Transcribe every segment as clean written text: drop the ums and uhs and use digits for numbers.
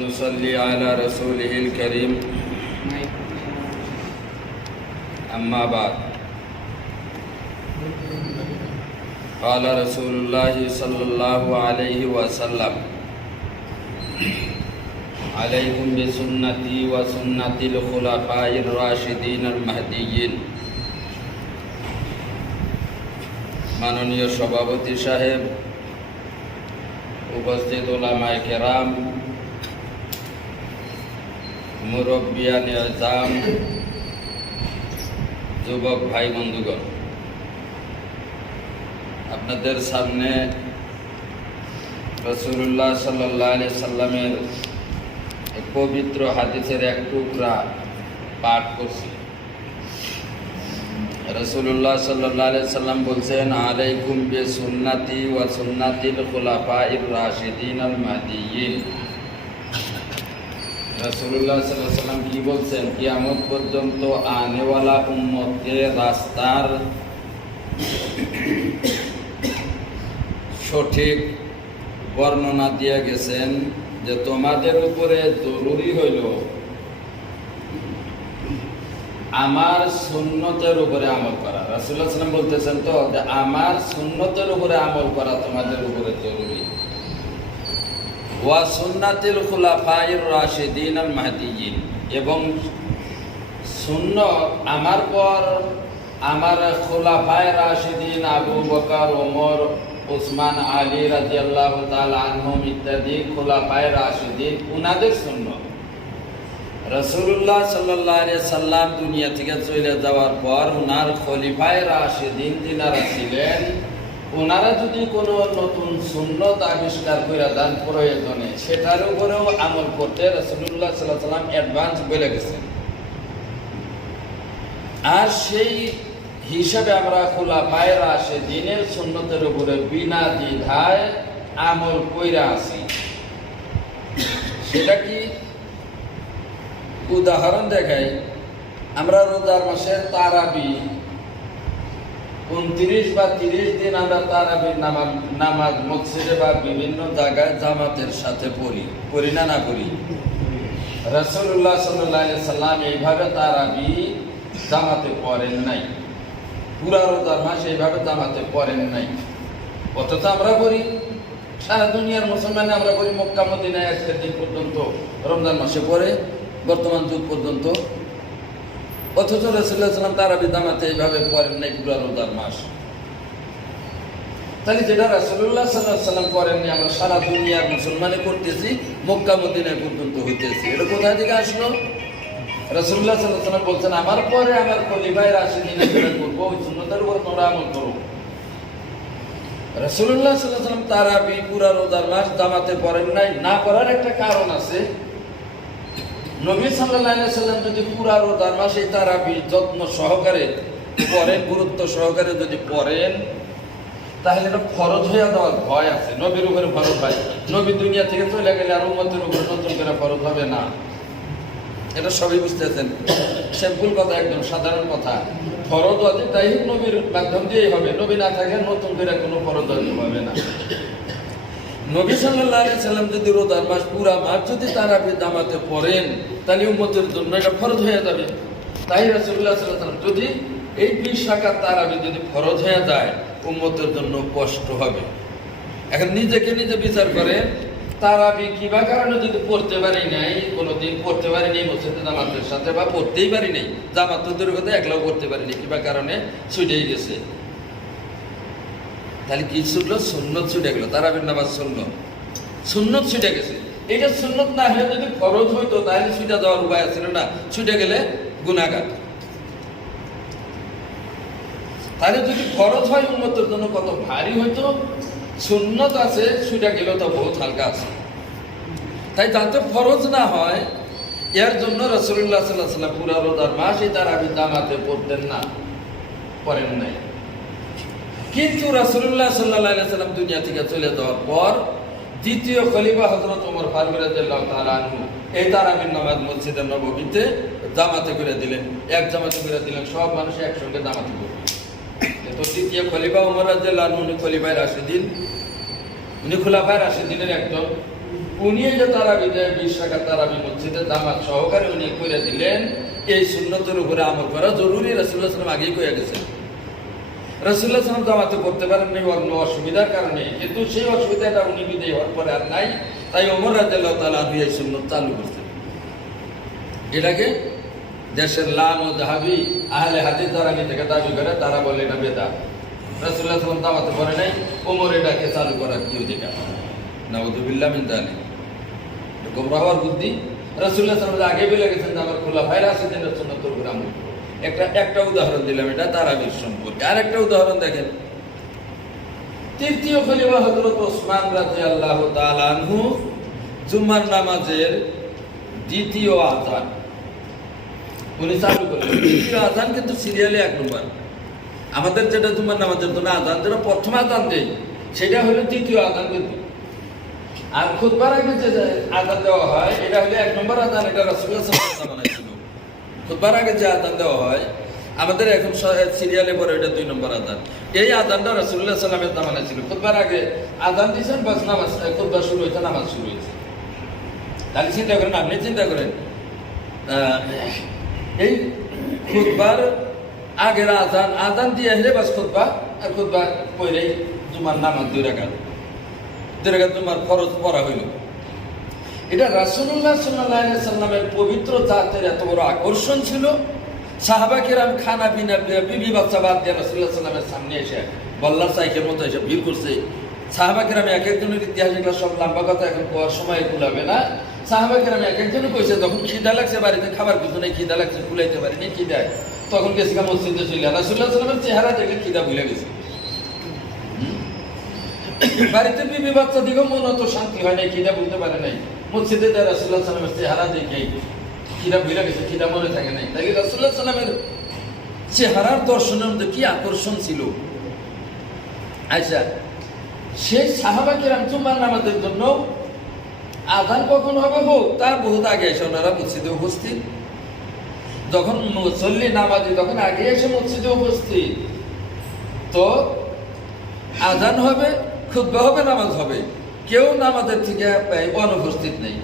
ونصلي على رسوله الكريم أما بعد قال رسول الله صلى الله عليه وسلم عليكم بسنتي وسنة الخلفاء الراشدين المهديين। মাননীয় সভাপতি সাহেব, উপস্থিত উলামায়ে কেরাম, মুরব্বিয়ানে আযম, যুবক ভাই বন্ধুগণ, আপনাদের সামনে রাসূলুল্লাহ সাল্লাল্লাহু আলাইহি সাল্লামের পবিত্র হাদিসের এক টুকরা পাঠ করছি। রাসূলুল্লাহ সাল্লাল্লাহু আলাইহি সাল্লাম বলছেন, আলাইকুম বিসুন্নতি ওয়া সুন্নাতিল খুলাফাইর রাশিদিন আল মাহদিয়্যিন। রাসূলুল্লাহ সাল্লাল্লাহু আলাইহি সাল্লাম কি বলছেন? কিয়ামত পর্যন্ত আনেওয়ালা উম্মতকে রাস্তার সঠিক বর্ণনা দিয়ে গেছেন যে তোমাদের উপরে জরুরি হইল আমার সুন্নতের উপরে আমল করা। রাসূলুল্লাহ সাল্লাল্লাহু আলাইহি সাল্লাম বলতেছেন তো যে আমার সুন্নতের উপরে আমল করা তোমাদের উপরে জরুরি। ওয়া সুন্নাতিল খুলাফাইর রাশিদিন আল মাহদিয়্যিন, এবং সুন্নত আমার পর আমার খুলাফায়ে রাশিদিন আবু বকর, ওমর, উসমান, আলী রাদিয়াল্লাহু তাআলা আনহুম ইত্যাদি খুলাফায়ে রাশিদিন, উনাদের সুন্নত। রাসূলুল্লাহ সাল্লাল্লাহু আলাইহি সাল্লাম দুনিয়া থেকে চলে যাওয়ার পর উনার খলিফায়ে রাশিদিন যিনারা ছিলেন, ওনারা যদি কোনো নতুন সুন্নত আবিষ্কার করে দেন প্রয়োজনে, সেটার উপরেও আমল করতে রাসূলুল্লাহ সাল্লাল্লাহু আলাইহি সাল্লাম অ্যাডভান্স বলে গেছেন। আর সেই হিসাবে আমরা খুলাফায়ে রাশিদিনের সুন্নতের উপরে বিনা দ্বিধায় আমল কইরা আছি। সেটা কি? উদাহরণ দেখাই, আমরা রোজার মাসে তারাবি 29 বা 30 দিন আমরা তারাবির নামাজ মসজিদে বা বিভিন্ন জায়গায় জামাতের সাথে পড়ি না করি? রাসূলুল্লাহ সাল্লাল্লাহু আলাইহি সাল্লাম এইভাবে তারাবি জামাতে পড়েন নাই, পুরা রোজার মাস এইভাবে জামাতে পড়েন নাই। অথচ আমরা পড়ি, সারা দুনিয়ার মুসলমানে আমরা পড়ি। মক্কা মদিনায় আজকের দিন পর্যন্ত রমজান মাসে পড়ে, বর্তমান যুগ পর্যন্ত। অথচ রাসূলুল্লাহ সাল্লাল্লাহু আলাইহি সাল্লাম তারাবি জামাতে এইভাবে পড়েন নাই পুরা রোজার মাস। তাহলে যেটা রাসূলুল্লাহ সাল্লাল্লাহু আলাইহি সাল্লাম করেননি, আমরা সারা দুনিয়ার মুসলমানে করতেছি, মক্কা মদিনায় পর্যন্ত হইতেছি। এটা কোথা থেকে আসলো? রাসূলুল্লাহ সাল্লাল্লাহু আলাইহি সাল্লাম বলছেন, আমার পরে আমার খলিফায়ে রাশিদিনে যেটা করবো ওই সুন্নতের উপর তোমরা আমল করো। রাসূলুল্লাহ সাল্লাল্লাহু আলাইহি সাল্লাম তারাবি পুরা রোজার মাস জামাতে পড়েন নাই, না করার একটা কারণ আছে। নবী সাল্লাল্লাহু আলাইহি সাল্লাম যদি পুরা রোজার মাস এই তারাবি যত্ন সহকারে পড়েন, গুরুত্ব সহকারে যদি পড়েন, তাহলে এটা ফরজ হয়ে যাওয়ার ভয় আছে। নবীর উপরে ফরজ হয়, নবী দুনিয়া থেকে চলে গেলে আর উম্মতের উপরে নতুন করে ফরজ হবে না। এটা সবই বুঝতেছেন, সিম্পল কথা, একদম সাধারণ কথা। ফরজ ওয়াজিব তাই নবীর মাধ্যম দিয়েই হবে, নবী না থাকলে নতুন করে কোনো ফরজ ওয়াজিব হবে না। নবী সাল্লাল্লাহু আলাইহি সাল্লাম যদি রোজার মাস পুরা মাস যদি তারাবি জামাতে পড়েন, তাহলে উম্মতের জন্য এটা ফরজ হয়ে যাবে। তাই রাসূলুল্লাহ সাল্লাল্লাহু আলাইহি সাল্লাম যদি এই 20 রাকাত তারাবি যদি ফরজ হয়ে যায়, উম্মতের জন্য কষ্ট হবে। এখন নিজেকে নিজে বিচার করেন, তারাবি কিবা কারণে যদি পড়তে পারি নাই, কোনোদিন পড়তে পারি নাই মসজিদে জামাতের সাথে, বা পড়তেই পারি নাই, জামাত তো দূরের কথা একলাও পড়তে পারি নাই, কিবা কারণে ছুটেই গেছে, তাহলে কি ছুটলো? সুন্নত ছুটে গেল। তারাবির নামাজ সুন্নত ছুটে গেছে। এটা সুন্নত না হয়ে যদি ফরজ হইতো, তাহলে ছুটে যাওয়ার উপায় ছিল না, ছুটে গেলে গুনাহগার। তাহলে যদি ফরজ হয় উম্মতের জন্য কত ভারী হইতো, সুন্নত আছে ছুটে গেলেও তো বহুত হালকা আছে। তাই যাতে ফরজ না হয়, এর জন্য রাসূলুল্লাহ সাল্লাল্লাহু আলাইহি সাল্লাম পুরা রোজার মাস এই তারাবি জামাতে পড়তেন না, পড়েন নাই। কিন্তু রাসূলুল্লাহ সাল্লাল্লাহু আলাইহি সাল্লাম দুনিয়া থেকে চলে যাওয়ার পর দ্বিতীয় খলিফা হযরত ওমর ফারুক রাদিয়াল্লাহু তাআলা আনহু এই তারাবির নামাজ মসজিদে নববীতে জামাতে করে দিলেন, এক জামাতে করে দিলেন, সব মানুষ একসঙ্গে জামাতে করবে। তো দ্বিতীয় খলিফা ওমর রাদিয়াল্লাহু আনহু উনি খলিফায়ে রাশিদিন, উনি খুলাফায়ে রাশিদিনের একজন। উনি যে তারাবিতে 20 রাকাত তারাবি মসজিদে জামাত সহকারে উনি করে দিলেন। এই সুন্নতের উপরে আমল করা জরুরি, রাসূলুল্লাহ সাল্লাল্লাহু আলাইহি ওয়াসাল্লাম আগেই কয়ে গেছেন। রাসূলুল্লাহ সাল্লাল্লাহু আলাইহি ওয়াসাল্লাম জামাতে করতে পারেননি অন্য অসুবিধার কারণে, কিন্তু সেই অসুবিধাটা উনি বিদায় হওয়ার পরে আর নাই। তাই ওমর রাদিয়াল্লাহু তাআলা আনহু এই সুন্নত চালু করছেন। এটাকে দেশের লাম ও জাহাবি আহলে হাদিস যারা নিজেকে দাবি করে তারা বলে এটা বেদাত। রাসূলুল্লাহ সাল্লাল্লাহু আলাইহি ওয়াসাল্লাম জামাতে করে নাই, ওমর এটাকে চালু করার কি অধিকার? নাউযুবিল্লাহ মিন যালিক। গোমরাহ হওয়ার বুদ্ধি। রাসূলুল্লাহ সাল্লাল্লাহু আলাইহি ওয়াসাল্লাম আগে বলে গেছেন যে আমার খোলাফায়ে রাশিদিনের সুন্নতের উপর আমল। একটা উদাহরণ দিলাম এটা তারাবির সম্পর্কে। আরেকটা উদাহরণ দেখেন, তৃতীয় খলিফা হযরত ওসমান রাদিয়াল্লাহু তাআলা আনহু জুমার নামাজের দ্বিতীয় আযান উনি চালু করলেন। দ্বিতীয় আযান কিন্তু সিরিয়ালে 1 নম্বর। আমাদের যেটা জুমার নামাজের জন্য আযান, যেটা প্রথম আযান দেয় সেটা হলো দ্বিতীয় আযান। কিন্তু আর খুতবার আগে যে আযান দেওয়া হয় এটা হলো 1 নম্বর আযান। এটা রাসূলুল্লাহ সাল্লাল্লাহু আলাইহি ওয়াসাল্লাম বানাইছিল। খুতবার আগে যে আযান দেওয়া হয় আমাদের এখন সিরিয়ালে পরে এটা 2 নম্বর আযান। এই আযানটা রাসূলুল্লাহ সাল্লাল্লাহু আলাইহি ওয়াসাল্লামের বানাইছিল। খুতবার আগে আযান দিয়েছেন, বাস নামাজ খুতবা শুরু হয়েছে, নামাজ শুরু হয়েছে। তাহলে চিন্তা করেন, আপনি চিন্তা করেন এই খুতবার আগের আযান দিয়ে আসলে বাস খুতবা, আর খুতবা পড়ে জুমার নামাজ 2 রাকাত জুমার ফরজ পড়া হইল। এটা রাসূলুল্লাহ সাল্লাল্লাহু আলাইহি ওয়াসাল্লামের পবিত্র জাতের এত বড় আকর্ষণ ছিল। সাহাবা কিরাম খানা পিনা বিবি বাচ্চা বাদ দিয়ে রাসূলুল্লাহ সাল্লাল্লাহু আলাইহি ওয়াসাল্লামের সামনে এসে বল্লার সাইকের মতো এসে ভিড় করছে। সাহাবা কিরাম এক একজনের ইতিহাস, এগুলো সব লম্বা কথা এখন কোয়ার সময় কুলাবে না। সাহাবা কিরাম এক একজনই কইছে যখন খিদা লাগছে, বাড়িতে খাবার কিছু নেই, খিদা লাগছে, কুলাইতে পারিনি, খিদায় তখন গেছি মসজিদে চলে। রাসূলুল্লাহ সাল্লাল্লাহু আলাইহি ওয়াসাল্লামের চেহারা দেখে খিদা ভুলে গেছে। বাড়িতে বিবি বাচ্চা দিকেও মন অত শান্তি হয় নাই, খিদা বলতে পারে নাই। মসজিদে রাসূলুল্লাহ সাল্লাল্লাহু আলাইহি ওয়াসাল্লামের চেহারা দেখে খিদা ভুলে গেছে, খিদা মনে থাকে নাই। তাই রাসূলুল্লাহ সাল্লাল্লাহু আলাইহি ওয়াসাল্লামের চেহারার দর্শনের মধ্যে কি আকর্ষণ ছিল। আচ্ছা, সেই সাহাবা কিরাম জুমার নামাজের জন্য আযান কখন হবে হোক তার বহুত আগে এসে ওনারা মসজিদে উপস্থিত। যখন মুসল্লি নামাজি তখন আগে এসে মসজিদে উপস্থিত। তো আযান হবে, খুতবা হবে, নামাজ হবে, কেউ নামাজের থেকে অনুপস্থিত নেই।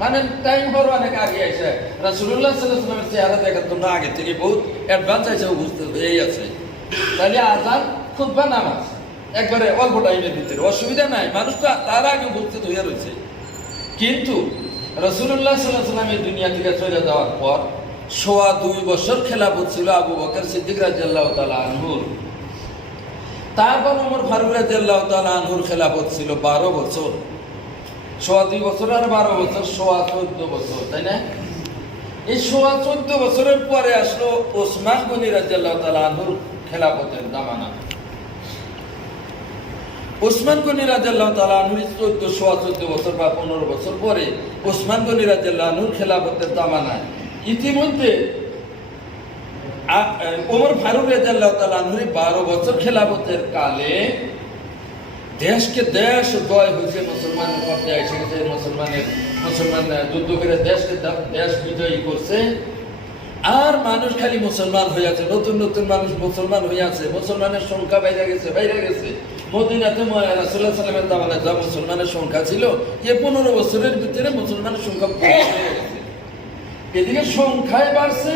মানে টাইম বড় অনেক আগে এসে রাসূলুল্লাহ সাল্লাল্লাহু আলাইহি ওয়াসাল্লামের চেহারা দেখার জন্য আগে থেকে বহুত অ্যাডভান্স এসে উপস্থিত হয়েই আছে। তাহলে আযান, খুতবা, নামাজ একবারে অল্প টাইমের ভিতরে, অসুবিধা নাই। মানুষ তো তার আগে উপস্থিত হয়ে রয়েছে। কিন্তু রাসূলুল্লাহ সাল্লাল্লাহু আলাইহি ওয়াসাল্লামের দুনিয়া থেকে চলে যাওয়ার পর 2.25 বছর খেলাফত ছিল আবু বকর সিদ্দিক রাদিয়াল্লাহু তাআলা আনহুর। তারপর ওমর ফারুক রাদিয়াল্লাহু তাআলা আনহুর খেলাফত ছিল 12 বছর। 2.25 বছর আর 12 বছর 14 বছর, তাই না? এই 14 বছরের পরে আসলো ওসমান গনি রাদিয়াল্লাহু তাআলা আনহুর খেলাফতের জামানা। ওসমান গনি রাদিয়াল্লাহু তাআলা আনহুর 14 বছর বা 15 বছর পরে ওসমান গনি রাদিয়াল্লাহু আনহুর খেলাফতের জামানায় ইতিমধ্যে ওমর ফারুক রাদিয়াল্লাহু তাআলা আনহুর 12 বছর খেলাফতের কালে দেশকে দেশ জয় হয়েছে, মুসলমানের পর্যায়ে এসে গেছে। মুসলমান যুদ্ধ করে দেশকে দেশ বিজয়ী করছে। আর মানুষ খালি মুসলমান হয়ে আছে, নতুন নতুন মানুষ মুসলমান হয়ে আছে। মুসলমানের সংখ্যা বাইরে গেছে। মদিনাতে রাসূলুল্লাহ সাল্লাল্লাহু আলাইহি ওয়াসাল্লামের জামানায় যা মুসলমানের সংখ্যা ছিল, এই 15 বছরের ভিতরে মুসলমানের সংখ্যা হয়ে গেছে। এদিকে সংখ্যায় বাড়ছে,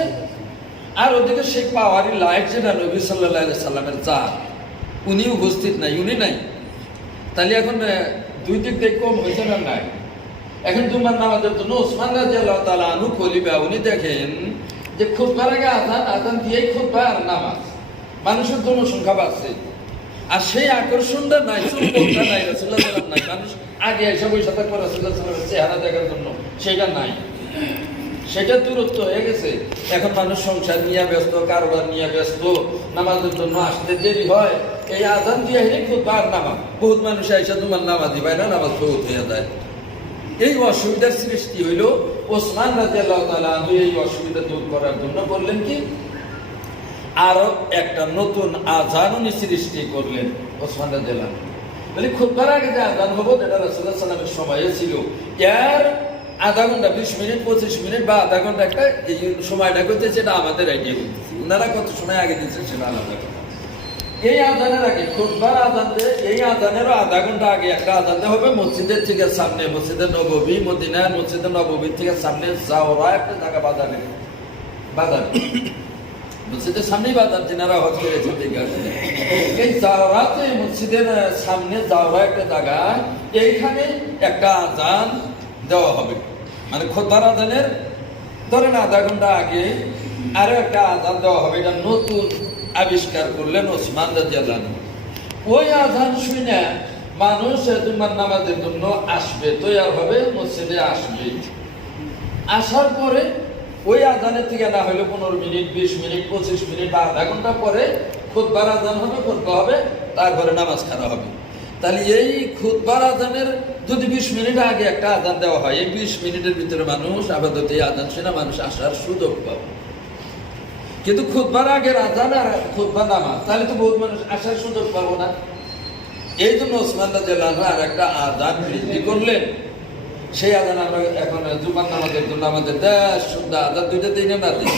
আর ওদিকে সেই পাওয়ারি লাইট যেটা নবী সাল্লাল্লাহু আলাইহি ওয়াসাল্লামের জাত, উনি উপস্থিত নাই, উনি নাই। তাহলে এখন দুই দিক থেকে কম হয়েছে না নাই? এখন জুমার নামাজের জন্য ওসমান রাদিয়াল্লাহু তাআলা আনহু খলিফা, উনি দেখেন যে খুতবার আগে আযান দিয়েই খুতবা আর নামাজ, মানুষের জন্য সংখ্যা বাড়ছে। আর সেই আকর্ষণটা নাই, সুন্দরতা নাই, রাসূলুল্লাহ সাল্লাল্লাহু আলাইহি ওয়াসাল্লাম নাই। মানুষ আগে এসে বসে থাকবে রাসূলুল্লাহ সাল্লাল্লাহু আলাইহি ওয়াসাল্লামের চেহারা দেখার জন্য, সেটা নাই। সেটা দূরত্ব হয়ে গেছে। এখন মানুষ সংসার নিয়ে ব্যস্ত, কারবার নিয়ে ব্যস্ত, নামাজের জন্য আসতে দেরি হয়। এই আযান দিয়ে হেরে খুতবা আর নামাজ, বহুত মানুষ আইসা তোমার নামাজই পায় না, নামাজ বহুত হয়ে যায়। এই অসুবিধার সৃষ্টি হইল। ওসমান রাদিয়াল্লাহু তাআলা আনহু এই অসুবিধা দূর করার জন্য করলেন কি, আরো একটা নতুন আযান উনি সৃষ্টি করলেন। ওসমান রাদিয়াল্লাহু আনহু বলে খুতবার আগে যে আযান হবে এটা রাসূলুল্লাহ সাল্লাল্লাহু আলাইহি ওয়াসাল্লামের সময়ে ছিল। এর আধা ঘন্টা, 20 মিনিট, 25 মিনিট বা আধা ঘন্টা একটা এই সময়টা করতেছে, এটা আমাদের আইডিয়া করতেছি। ওনারা কত সময় আগে দিচ্ছে সেটা আলাদা কথা। এই আজানের আগে খুতবার আজান দিয়ে এই আজানেরও আধা ঘন্টা আগে একটা আজান দেওয়া হবে মসজিদের থেকে সামনে, মসজিদের নববী, মদিনার মসজিদের নববীর থেকে সামনে যাওয়া একটা জায়গা বাজারে, বাজার মসজিদের সামনেই বাজার, যেনারা হজ করেছেন দেখে আসলে এই যাওয়াতে মসজিদের সামনে যাওয়া একটা জায়গা, এইখানে একটা আজান দেওয়া হবে। মানে খুতবার আজানের ধরেন আধা ঘন্টা আগে আরো একটা আজান দেওয়া হবে। এটা নতুন আবিষ্কার করলেন ওসমান রাদিয়াল্লাহু আনহু। ওই আজান শুনে মানুষ জুমার নামাজের জন্য আসবে, তৈয়ার হবে, মসজিদে আসবে। আসার পরে ওই আজানের থেকে না হলে 15 মিনিট, 20 মিনিট, 25 মিনিট বা আধা ঘন্টা পরে খুতবার আজান হবে, খুতবা হবে, তারপরে নামাজ খাওয়া হবে। তাহলে এই খুতবার আজানের যদি 20 মিনিট আগে একটা আজান দেওয়া হয়, এই 20 মিনিটের ভিতরে মানুষ আপাতত এই আজান শুনে মানুষ আসার সুযোগ পাবে। কিন্তু খুতবার আগের আজান আর খুতবার নামাজ, তাহলে তো বহুত মানুষ আসার সুযোগ পাবো না। এই জন্য ওসমান রাদিয়াল্লাহু আনহু আর একটা আজান বৃদ্ধি করলেন। সেই আজান আমরা এখন জুমার নামাজের জন্য আমাদের দেশ সুন্দর আজান দুইটা দিই না দিই।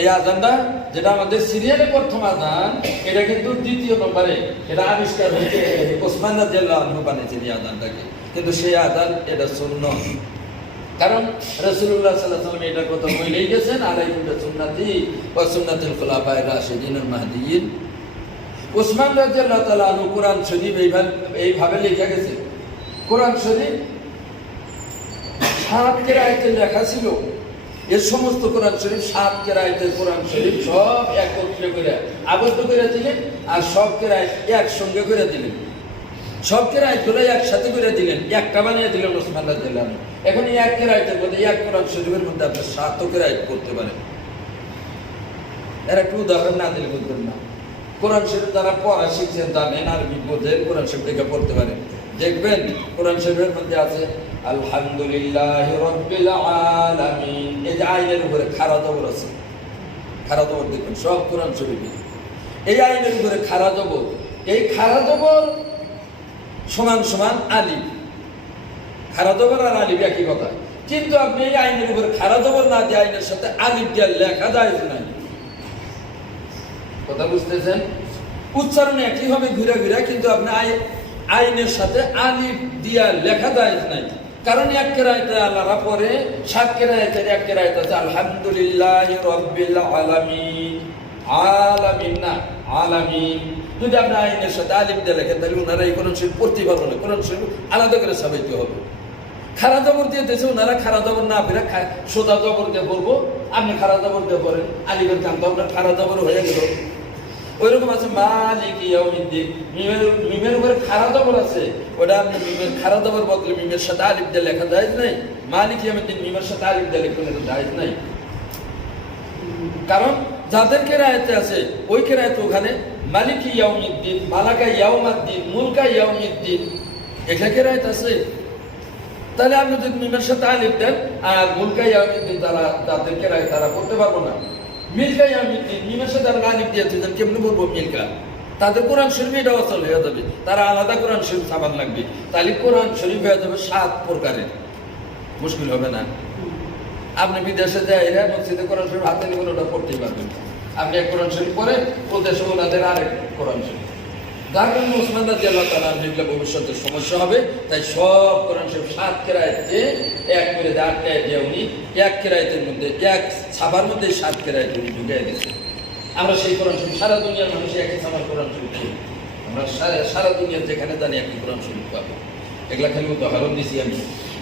এই আজানটা যেটা আমাদের সিরিয়ালে প্রথম আজান, এটা কিন্তু দ্বিতীয় নম্বরে এটা আবিষ্কার হয়েছে ওসমান রাদিয়াল্লাহু আনহু বানিয়েছেন এই আজানটাকে। কিন্তু সেই আজান এটা সুন্নাত, কারণ রাসূলুল্লাহ সাল্লাল্লাহু আলাইহি ওয়াসাল্লাম এটার কথা বলেই গেছেন, আলাইকুম বিসুন্নতি ওয়া সুন্নাতিল খুলাফায়ে রাশিদিনুল মাহদিয়িন। ওসমান রাদিয়াল্লাহু তাআলা আনহু কোরআন শরীফ এইভাবে লেখা গেছে। কোরআন শরীফ 7 কিরাআতে লেখা ছিল। এর সমস্ত কোরআন শরীফ 7 কিরাআতের কোরআন শরীফ সব একত্রে করে আবদ্ধ করে দিলেন, আর সব কিরাআত একসঙ্গে করে দিলেন। সব কিরাআতগুলো একসাথে করে দিলেন, একটা বানিয়ে দিলেন ওসমান রাদিয়াল্লাহু আনহু। এখন এই এক কিরাআতের মধ্যে, এক কোরআন শরীফের মধ্যে আপনি 7 কিরাআত করতে পারেন। এর একটু উদাহরণ না দিলে বুঝবেন না। কোরআন শরীফ যারা পড়া শিখছেন, জানেন, আরবি বোঝেন, কোরআন শরীফ থেকে পড়তে পারেন। দেখবেন কোরআন শরীফের মধ্যে আছে আলহামদুলিল্লাহি রাব্বিল আলামিন। এই যে আইনের উপরে খাড়া জবর আছে, খাড়া জবর দেখবেন সব কোরআন শরীফে। এই আইনের উপরে খাড়া জবর, এই খাড়া জবর সমান সমান আলিফ। খাড়া জবর আর আলিফ একই কথা, কিন্তু আপনি এই আইনের উপরে খাড়া জবর না দিয়ে আইনের সাথে আলিফ দিয়ে লেখা যায় নাই। কথা বুঝতেছেন? উচ্চারণ একই হবে ঘুরে ঘুরে, কিন্তু আপনি আইনের সাথে আলিফ দিয়া লেখা যায় নাই। কারণ এক কিরাআতে আল্লাহরা পরে 7 কিরাআতের এক কিরাআত আছে আলহামদুলিল্লাহি রাব্বিল আলামিন। আলামিন না আলামিন। যদি আপনি আইনের সাথে আলিফ দিয়ে লেখেন, তাহলে ওনারা এই কোরআন শরীফ পড়তে পারবে না। কোরআন শরীফ আলাদা করে সাজাইতে হবে। খাড়া জবর দিয়ে দিয়েছে, ওনারা খাড়া জবর না ফিরে সোজা জবর দিয়ে বলবো, আপনি খাড়া জবর দিয়ে পড়েন, আলিফের কাম তো আপনার খাড়া জবর হয়ে গেল। ওইরকম আছে মালিক ইয়াউমিদ্দিন, মিমের উপরে খাড়া জবর আছে, ওটা আপনি মিমের খাড়া জবর বদলে মিমের সাথে আলিফ দিয়ে লেখা যায় নাই। মালিক ইয়াউমিদ্দিন মিমের সাথে আলিফ দিয়ে লেখা যায় নাই। কারণ যাদের কিরাআতে আছে ওই কিরাআতে ওখানে মালিক ইয়াউমিদ্দিন, মালাকা ইয়াউমাদ্দিন, মুলকা ইয়াউমিদ্দিন, এটা কিরাআত আছে। তাহলে আপনি যদি মিমের সাথে আলিফ দেন আর মুলকা ইয়াউমিদ্দিন, তারা যাদের কিরাআত তারা করতে পারবো না। মিলকা ইয়াউমিদ্দিন, মিমের সাথে আর আলিফ দিয়েছে, কেমনে বলবো মিলকা? তাদের কোরআন শরীফ এটা অচল হয়ে যাবে, তারা আলাদা কোরআন শরীফ সাবান লাগবে। তাহলে কোরআন শরীফ হয়ে যাবে 7 প্রকারের। মুশকিল হবে না? আপনি বিদেশে যাই মসজিদে কোরআন শরীফ হাতে নিয়ে ওটা পড়তেই পারবেন। আপনি এক কোরআন শরীফ পড়ে, ও দেশে ওনাদের আরেক কোরআন শরীফ। যার কারণে ওসমান রাদিয়াল্লাহু তাআলা আনহু ভবিষ্যতে সমস্যা হবে, তাই সব কোরআন শরীফ 7 কিরাআতে এক করে আটকায় দিয়ে উনি এক কিরাআতের মধ্যে, এক ছাপার মধ্যে 7 কিরাআত উনি ঢুকিয়ে দিয়েছেন। আমরা সেই কোরআন শরীফ সারা দুনিয়ার মানুষ একই ছাপার কোরআন শরীফ পড়ি। আমরা সারা দুনিয়ার যেখানে জানি একই কোরআন শরীফ পাবো। এগুলা খালি উদাহরণ দিছি আমি।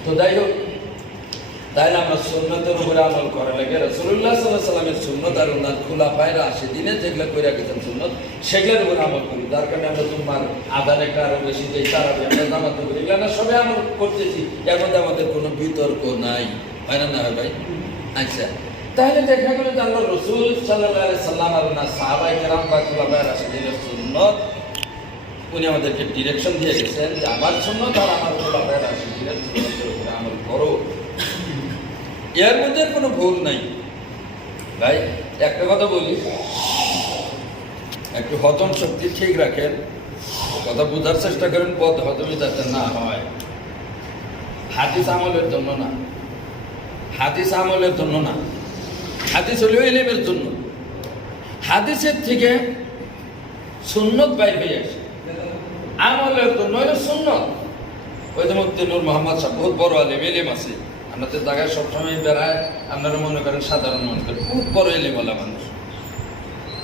তো যাই হোক, তাহলে আমরা সুন্নতের উপরে আমল করা লাগে। রাসূলুল্লাহ সাল্লাল্লাহু আলাইহি ওয়াসাল্লামের সুন্নত আর ওনার খুলাফায়ে রাশিদিনের যেগুলো কইরা গেছেন সুন্নত, সেগুলোর উপরে আমল করি। যার কারণে আমরা জুম্মার আযান একটা আরো বেশি দেই, তারাবি আমরা জামাত করি, এগুলো আমরা সবাই আমল করতেছি। এর মধ্যে আমাদের কোনো বিতর্ক নাই, হয় না? না ভাই? আচ্ছা, তাহলে দেখা গেল যে আল্লাহর রাসূল সাল্লাল্লাহু আলাইহি সাল্লাম আর ওনার সাহাবায়ে কেরাম বা খুলাফায়ে রাশিদিনের সুন্নত উনি আমাদেরকে ডিরেকশন দিয়ে গেছেন যে আমার সুন্নত আর আমার খুলাফায়ে রাশিদিনের সুন্নতের উপরে আমল করো। এর মধ্যে কোনো ভুল নাই ভাই। একটা কথা বলি, একটু হজম শক্তি ঠিক রাখেন, কথা বোঝার চেষ্টা করেন, পদ হজমই যাতে না হয়। হাদিস আমলের জন্য না, হাদিস আমলের জন্য না, হাদিস হলেও ইলমের জন্য। হাদিসের থেকে সুন্নত বাইর হয়ে আসে, আমলের তো নইলে সুন্নত। ওই যে মুফতি নূর মোহাম্মদ সাহেব বহুত বড় আলেম, এলেম আছে, আপনাদের জায়গায় সবসময় বেড়ায়, আপনারা মনে করেন সাধারণ মনে করেন, খুব বড় এলেমওয়ালা মানুষ,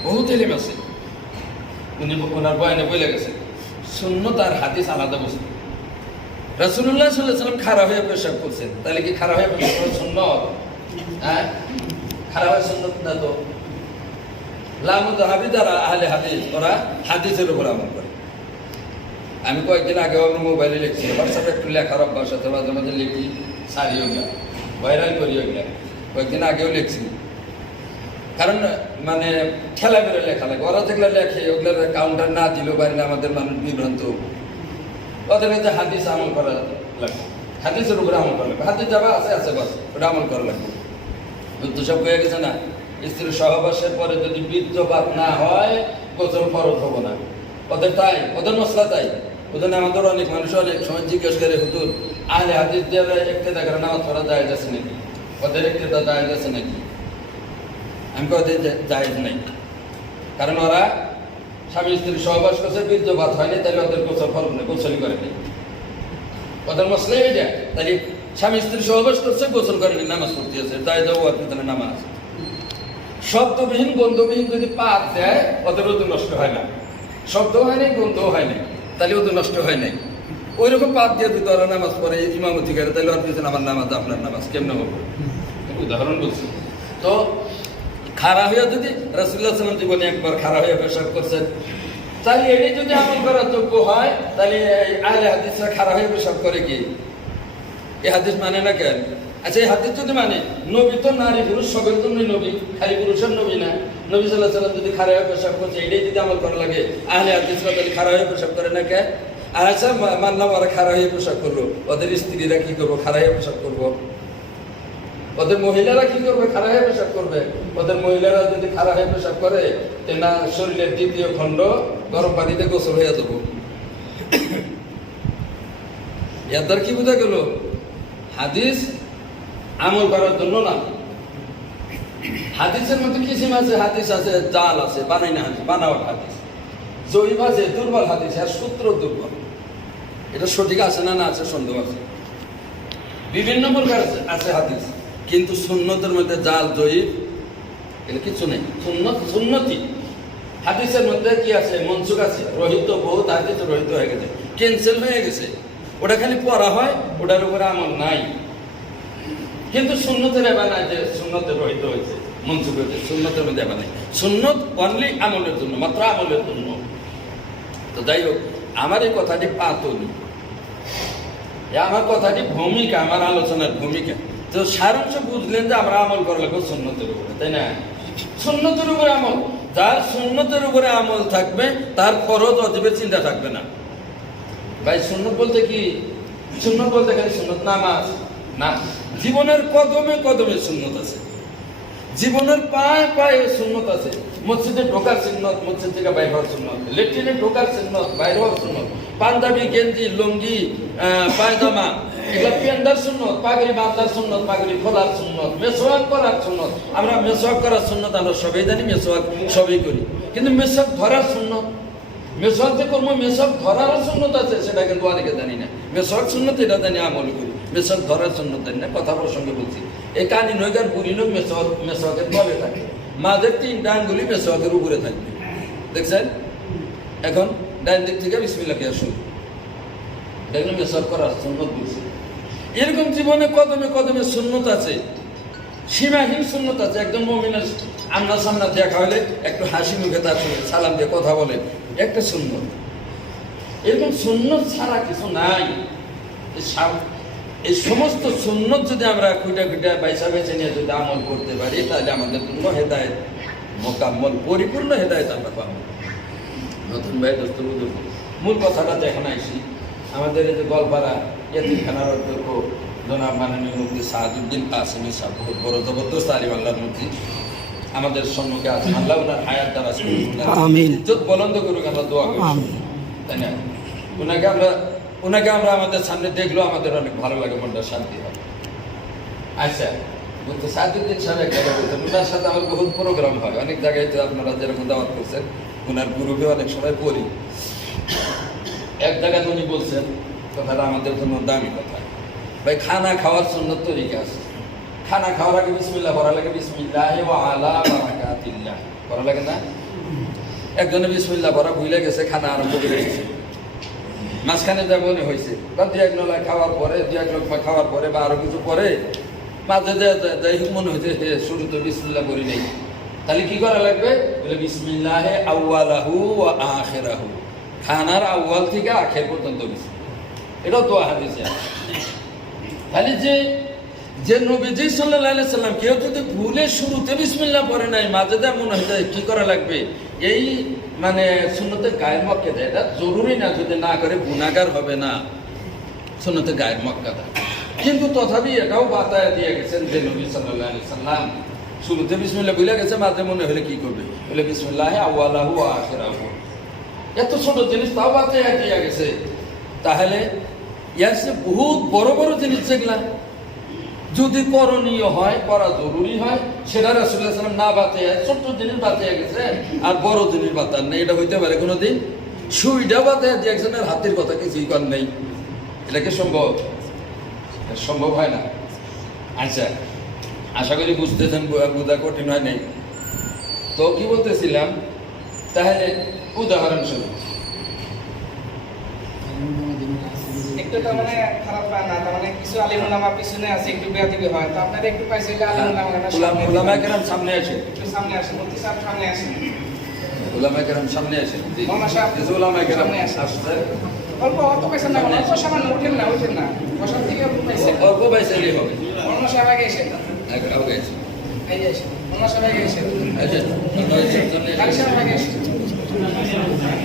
বহুত এলেম আছে। উনি ওনার বয়ানে বলে গেছে সুন্নত আর হাদিস আলাদা বস্তু। রাসূলুল্লাহ সাল্লাল্লাহু আলাইহি ওয়াসাল্লাম খাড়া হয়ে পেশাব করছেন, তাহলে কি খাড়া হয়ে পেশাব করা সুন্নত? হ্যাঁ, খাড়া হয়ে সুন্নত না তো। লামুযাহাবি যারা আহলে হাদিস, ওরা হাদিসের উপর আমল করে। আমি কয়েকদিন আগে আমার মোবাইলে লিখছি, হোয়াটসঅ্যাপে একটু লেখার অভ্যাস আছে, মাঝে মাঝে লিখি, সারিও গেল, ভাইরাল করিও গেল। কয়েকদিন আগেও লিখছি, কারণ মানে ঠেলা মেরে লেখা লাগে। ওরা যেগুলো লেখে ওগুলোর কাউন্টার না দিলেও বাইরে আমাদের মানুষ বিভ্রান্ত। ওদের কাছে হাদিস আমল করা লাগবে, হাদিসের উপরে আমল করা লাগবে। হাদিস যাবা আছে আছে বাস, ওটা আমল করা লাগবে। তো সব হয়ে গেছে না, স্ত্রীর সহবাসের পরে যদি বীর্যপাত না হয় গোসল ফরজ হবো না। ওদের তাই, ওদের মশলা তাই। ওদের আমাদের অনেক মানুষ অনেক সময় জিজ্ঞেস করে, হুজুর আহলে হাদিসদের একটা জায়গায় নামাজ পড়া জায়েজ আছে নাকি? ওদের একটা জায়েজ আছে নাকি? আমি ওদের জায়েজ নাই, কারণ ওরা স্বামী স্ত্রী সহবাস করছে, বীর্যপাত হয়নি, তাহলে ওদের গোসল ফরজ নেই, গোসলই করেনি। ওদের মশলাই এটা, তাহলে স্বামী স্ত্রী সহবাস করছে, গোসল করেনি, নামাজ পড়তে আছে, তাই যাবো আর পিছনে নামাজ। শব্দবিহীন গন্ধবিহীন যদি পাত দেয়, ওদের ওদের নষ্ট হয় না। শব্দ হয় নাই, গন্ধও হয় নাই, তাহলে ওদের নষ্ট হয় নাই। ওই রকম পাত দিয়ে যদি ওরা নামাজ পড়ে, ইমামতি করে, তাহলে ওর পিছনে আমার নামাজ আপনার নামাজ কেমন হবে? উদাহরণ বলছি। তো খাড়া হইয়া যদি রাসূলুল্লাহ সাল্লাল্লাহু আলাইহি ওয়াসাল্লাম জীবনে একবার খাড়া হইয়া পেশাব করছেন, তাহলে এটাই যদি আমল করার যোগ্য হয়, তাহলে আহলে হাদিসরা খাড়া হয়ে পেশাব করে কি? এই হাদিস মানে না কেন? আচ্ছা, এই হাদিস যদি মানে, নবী তো নারী পুরুষ সবের জন্যই নবী, খালি পুরুষের নবী না। নবী সাল্লাল্লাহু আলাইহি ওয়াসাল্লাম যদি খাড়া হয়ে পেশাব করছে, এটাই যদি আমল করা লাগে, আহলে হাদিসরা তাহলে খাড়া হয়ে পেশাব করে না কে? আর আচ্ছা, মানলাম ওরা খাড়া হয়ে পেশাব করলো, ওদের স্ত্রীরা কি করবো? খাড়া হয়ে পেশাব করবো। ওদের মহিলারা কি করবে? খাড়া হয়ে পেশাব করবে। ওদের মহিলারা যদি খাড়া হয়ে পেশাব করে, না শরীরের দ্বিতীয় খণ্ড গরম পানিতে গোসল হয়ে যাবো। এর দ্বারা কি বোঝা গেল? হাদিস আমল করার জন্য না। হাদিসের মধ্যে কিসিম আছে, হাদিস আছে জাল আছে, বানাই না হাদিস, বানাওয়ার হাদিস, জয়ীফ আছে, দুর্বল হাদিস, আর সূত্র দুর্বল। এটা সঠিক আছে না, না আছে সন্দেহ আছে। বিভিন্ন প্রকার আছে হাদিস, কিন্তু সুন্নতের মধ্যে জাল, জয়ীফ এগুলো কিছু নেই। সুন্নতি হাদিসের মধ্যে কি আছে? মনসুখ আছে, রহিত, বহুত হাদিস রহিত হয়ে গেছে, ক্যান্সেল হয়ে গেছে। ওটা খালি পড়া হয়, ওটার উপরে আমল নাই। কিন্তু সুন্নতের এবার নাই যে সুন্নতে রহিত হয়েছে, মনসুখ হয়েছে, সুন্নতের মধ্যে এবার নাই। সুন্নত অনলি আমলের জন্য, মাত্র আমলের জন্য। তো যাই হোক, আমার এই কথাটি পাতনি, আমার কথাটি ভূমিকা, আমার আলোচনার ভূমিকা। তো সারাংশ বুঝলেন যে আমরা আমল করা লাগবো সুন্নতের উপরে, তাই না? সুন্নতের উপরে আমল, যার সুন্নতের উপরে আমল থাকবে তার ফরজ ওয়াজিবের চিন্তা থাকবে না। ভাই সুন্নত বলতে কি? সুন্নত বলতে খালি সুন্নত নামাজ না, জীবনের কদমে কদমে সুন্নত আছে, জীবনের পায়ে পায়ে সুন্নত আছে। মসজিদে ঢোকার সুন্নত, মসজিদ থেকে বাইরে হওয়ার সুন্নত, লেট্রিনে ঢোকার সুন্নত, বাইরে হওয়ার সুন্নত, পাঞ্জাবি, গেঞ্জি, লুঙ্গি, পায়জামা, এগুলো পেন্ডার সুন্নত, পাগড়ি বাঁধার সুন্নত, পাগড়ি খোলার সুন্নত, মেসওয়াক করার সুন্নত। আমরা মেসওয়াক করার সুন্নত আমরা সবাই জানি, মেসওয়াক সবই করি, কিন্তু মেসওয়াক ধরার সুন্নত, মেসওয়াক যে করবো, মেসওয়াক ধরার সুন্নত আছে, সেটা কিন্তু অনেকে জানি না। মেসওয়াক সুন্নত এটা জানি, আমল করি, মেসওয়াক ধরার সুন্নত জানি না। কথা প্রসঙ্গে বলছি, এই কানি নৈকার বুড়ি নই মেসওয়াকের তলে থাকে, মাঝের 3টা আঙ্গুলি মেসওয়াকের উপরে থাকবে, দেখছেন? এখন ডাইন দিক থেকে বিসমিল্লাহ কে শুরু, দেখলে মেসওয়াক করার সুন্নত বলছি। এরকম জীবনে কদমে কদমে সুন্নত আছে, সীমাহীন সুন্নত আছে। একজন মুমিনের আমনা সামনা দেখা হলে একটু হাসি মুখে তার সঙ্গে সালাম দিয়ে কথা বলেন, একটা সুন্নত। এরকম সুন্নত ছাড়া কিছু নাই। এই সমস্ত সুন্নত যদি আমরা খুঁটা খুঁটা বাইসা বেছে নিয়ে যদি আমল করতে পারি, তাহলে আমাদের জন্য হেদায়েত মোকাম্মল, পরিপূর্ণ হেদায়েত আমরা পাবো। নতুন ভাই দোস্ত বুঝুন, মূল কথাটাতে এখন আইসি। আমাদের এই যে গলপাড়া এতিমখানার অধ্যক্ষ জনাব মাননীয় মুফতি সাহাদুদ্দিন কাসেমি সাহেব, বহুত বড় জবরদস্ত আলিম আল্লাহর মুফতি, আমাদের সম্মুখে আছেন। আল্লাহ ওনার হায়াত দ্বারা ইজ্জত বলন্দ করুক, আমরা দোয়া করি, তাই না? ওনাকে আমরা আমাদের সামনে দেখলেও আমাদের অনেক ভালো লাগে, মনটা শান্তি হয়। আচ্ছা, বলতে সাদুদ্দিন সাহেব এক জায়গায় বলতেন, ওনার সাথে আমার বহুত প্রোগ্রাম হয় অনেক জায়গায়, তো আপনারা যেরকম দাওয়াত করছেন ওনার গ্রুপে অনেক সময় পড়ি। এক জায়গায় উনি বলছেন কথাটা আমাদের জন্য দামি কথা, ভাই খানা খাওয়ার সুন্নত তরিকা আছে। খানা খাওয়ার আগে বিসমিল্লাহ পড়া লাগে, বিসমিল্লাহ ওয়া আলা বারাকাতিল্লাহ পড়া লাগে না? একজনে বিসমিল্লাহ পড়া ভুলে গেছে, খানা আরম্ভ করে দিয়েছে, মাঝখানে যা মনে হয়েছে বা দু এক নলা খাওয়ার পরে, দু এক লোক খাওয়ার পরে বা আরো কিছু পরে মাঝে যাই হোক মনে হয়েছে শুরু তো বিসমিল্লাহ করি নেই, তাহলে কি করা লাগবে? বলে বিসমিল্লাহে আউয়ালাহু ওয়া আখিরাহু, খানার আউয়াল থেকে আখের পর্যন্ত বিসমিল্লাহ। এটাও তো হাদিসে আছে। তাহলে যে নবীজি সাল্লাল্লাহু আলাইহি সাল্লাম কেউ যদি ভুলে শুরুতে বিসমিল্লাহ পড়ে নাই, মাঝে যা মনে হয় কি করা লাগবে, এই মানে সুন্নতে গায়ের মক্কাদা, এটা জরুরি না, যদি না করে গুনাহগার হবে না, সুন্নতে গায়ের মক্কাদা। কিন্তু তথাপি এটাও বাতায় দিয়ে গেছেন যে নবী সাল্লাল্লাহু আলাইহি সাল্লাম শুরুতে বিসমিল্লাহ ভুলে গেছে, মাঝে মনে হলে কি করবে? বলে বিসমিল্লাহে আউয়ালাহু ওয়া আখিরাহু। এত ছোট জিনিস তাও বাতায় দিয়ে গেছে। তাহলে ইয়ার বহুত বড় বড় জিনিস যেগুলা যদি করণীয় হয়, করা জরুরি হয়, সেটা রাসূলুল্লাহ সাল্লাল্লাহু আলাইহি ওয়াসাল্লাম না বাতায়, ছোট্ট জিনিস বাতায় গেছে আর বড় জিনিস বাতার নেই, এটা হইতে পারে কোনোদিন? সুইটা বাতায় দিয়ে একজনের হাতের কথা কিছুই কর নেই, এটা কি সম্ভব? সম্ভব হয় না। আচ্ছা, আশা করি বুঝতেছেন, বোঝা কঠিন হয় নাই। তো কি বলতেছিলাম, তাহলে উদাহরণস্বরূপ একটু তো মানে খারাপ পায় না, তার মানে কিছু আলিম উলামা পিছনে আছে, একটু বেয়াদবি হয়, তো আপনারা একটু পাইছে আলিম উলামায়ে কেরাম সামনে আসে, একটু সামনে আসেন, মুফতি সাহেব সামনে আসেন, উলামায়ে কেরাম সামনে আসেন, জি মামা সাহেব উলামায়ে কেরাম সামনে আসেন। আসছে, অল্প অল্প পাইছেন না, অল্প সামান্য, উঠেন না বসার থেকে অল্প পাইছেন, অল্প পাইছেই হবে। মামা সাহেব আগে এসেন, আগে আছে, এই যে এসেন, মামা সাহেব আগে এসেন, আচ্ছা আলী সাহেব আগে এসেন, মুফতি সাহেব আগে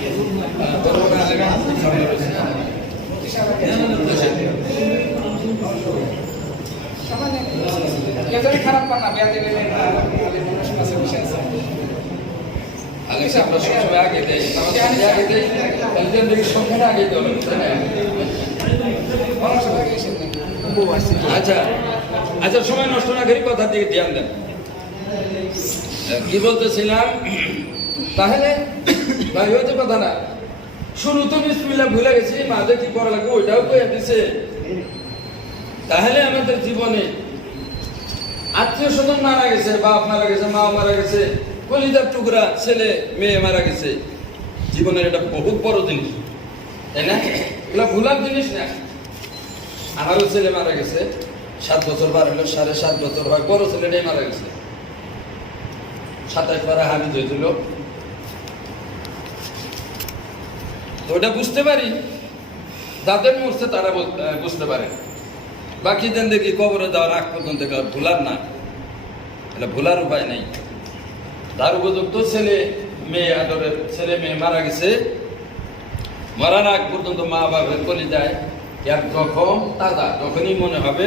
এসেন। সামান্য কেউ যেন খারাপ পান না, বেয়াদবি আলিম মানুষের কাছে বসে আছে। আগে আমরা সবসময় আগে দেই, আগে দেই, তাহলে দেখি সংখ্যাটা আগে দেওয়া হবে, তাই না? মামা সাহেব আগে এসেন। আচ্ছা আচ্ছা, সময় নষ্ট না করে কথা দিকে ধ্যান দেন। কি বলতেছিলাম, তাহলে ভাই হইতে কথা না, শুরু তো বিসমিল্লাহ ভুলে গেছি, মাঝে কি করা লাগবে ওইটাও কয়ে দিছে। তাহলে আমাদের জীবনে আত্মীয় স্বজন মারা গেছে, বাপ মারা গেছে, মা মারা গেছে, কলিজার টুকরা ছেলে মেয়ে মারা গেছে, জীবনের এটা বহুত বড় জিনিস, তাই না? এগুলো ভুলার জিনিস না। আমারও ছেলে মারা গেছে, 7 বছর বার হলো, 7.5 বছর হয়, বড় ছেলেটাই মারা গেছে, 27 বারে হামিদ হয়েছিল। তো ওটা বুঝতে পারি, যাদের মরছে তারা বুঝতে পারে, বাকি দেন দেখি কবরে যাওয়ার আগ পর্যন্ত ভুলার না, এটা ভুলার উপায় নেই। তার উপযুক্ত ছেলে মেয়ে, আদরের ছেলে মেয়ে মারা গেছে, মরার আগ পর্যন্ত মা বাবার কলিজায় এক জখম তাজা, যখনই মনে হবে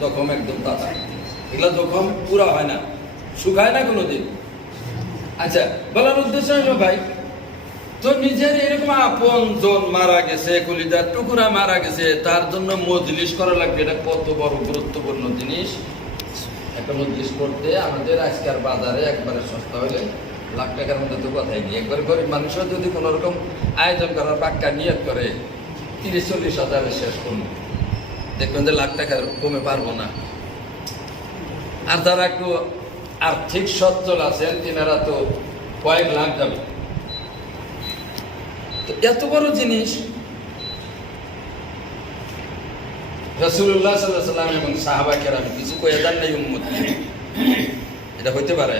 জখম একদম তাজা, এগুলো জখম পুরা হয় না, শুকায় না কোনোদিন। আচ্ছা, বলার উদ্দেশ্য হলো ভাই, তো নিজের এরকম আপন জন মারা গেছে, কলিজার টুকরা মারা গেছে, তার জন্য মজলিস করা লাগবে, এটা কত বড় গুরুত্বপূর্ণ জিনিস। একটা মজলিস করতে আমাদের আজকের বাজারে একবারে সস্তা হলে লাখ টাকার মধ্যে তো কথাই নেই। একবার গরিব মানুষরা যদি কোনো রকম আয়োজন করার পাক্কা নিয়ত করে 30-40 হাজারে শেষ করবো, দেখবেন যে লাখ টাকার কমে পারবো না। আর যারা একটু আর্থিক সচ্ছল আছেন তিনারা তো কয়েক লাখ যাবে। তো এত বড় জিনিস রাসূলুল্লাহ সাল্লাল্লাহু আলাইহি ওয়াসাল্লাম এবং সাহাবা কেরাম কিছু কয়ে দেন নাই উম্মত, এটা হইতে পারে?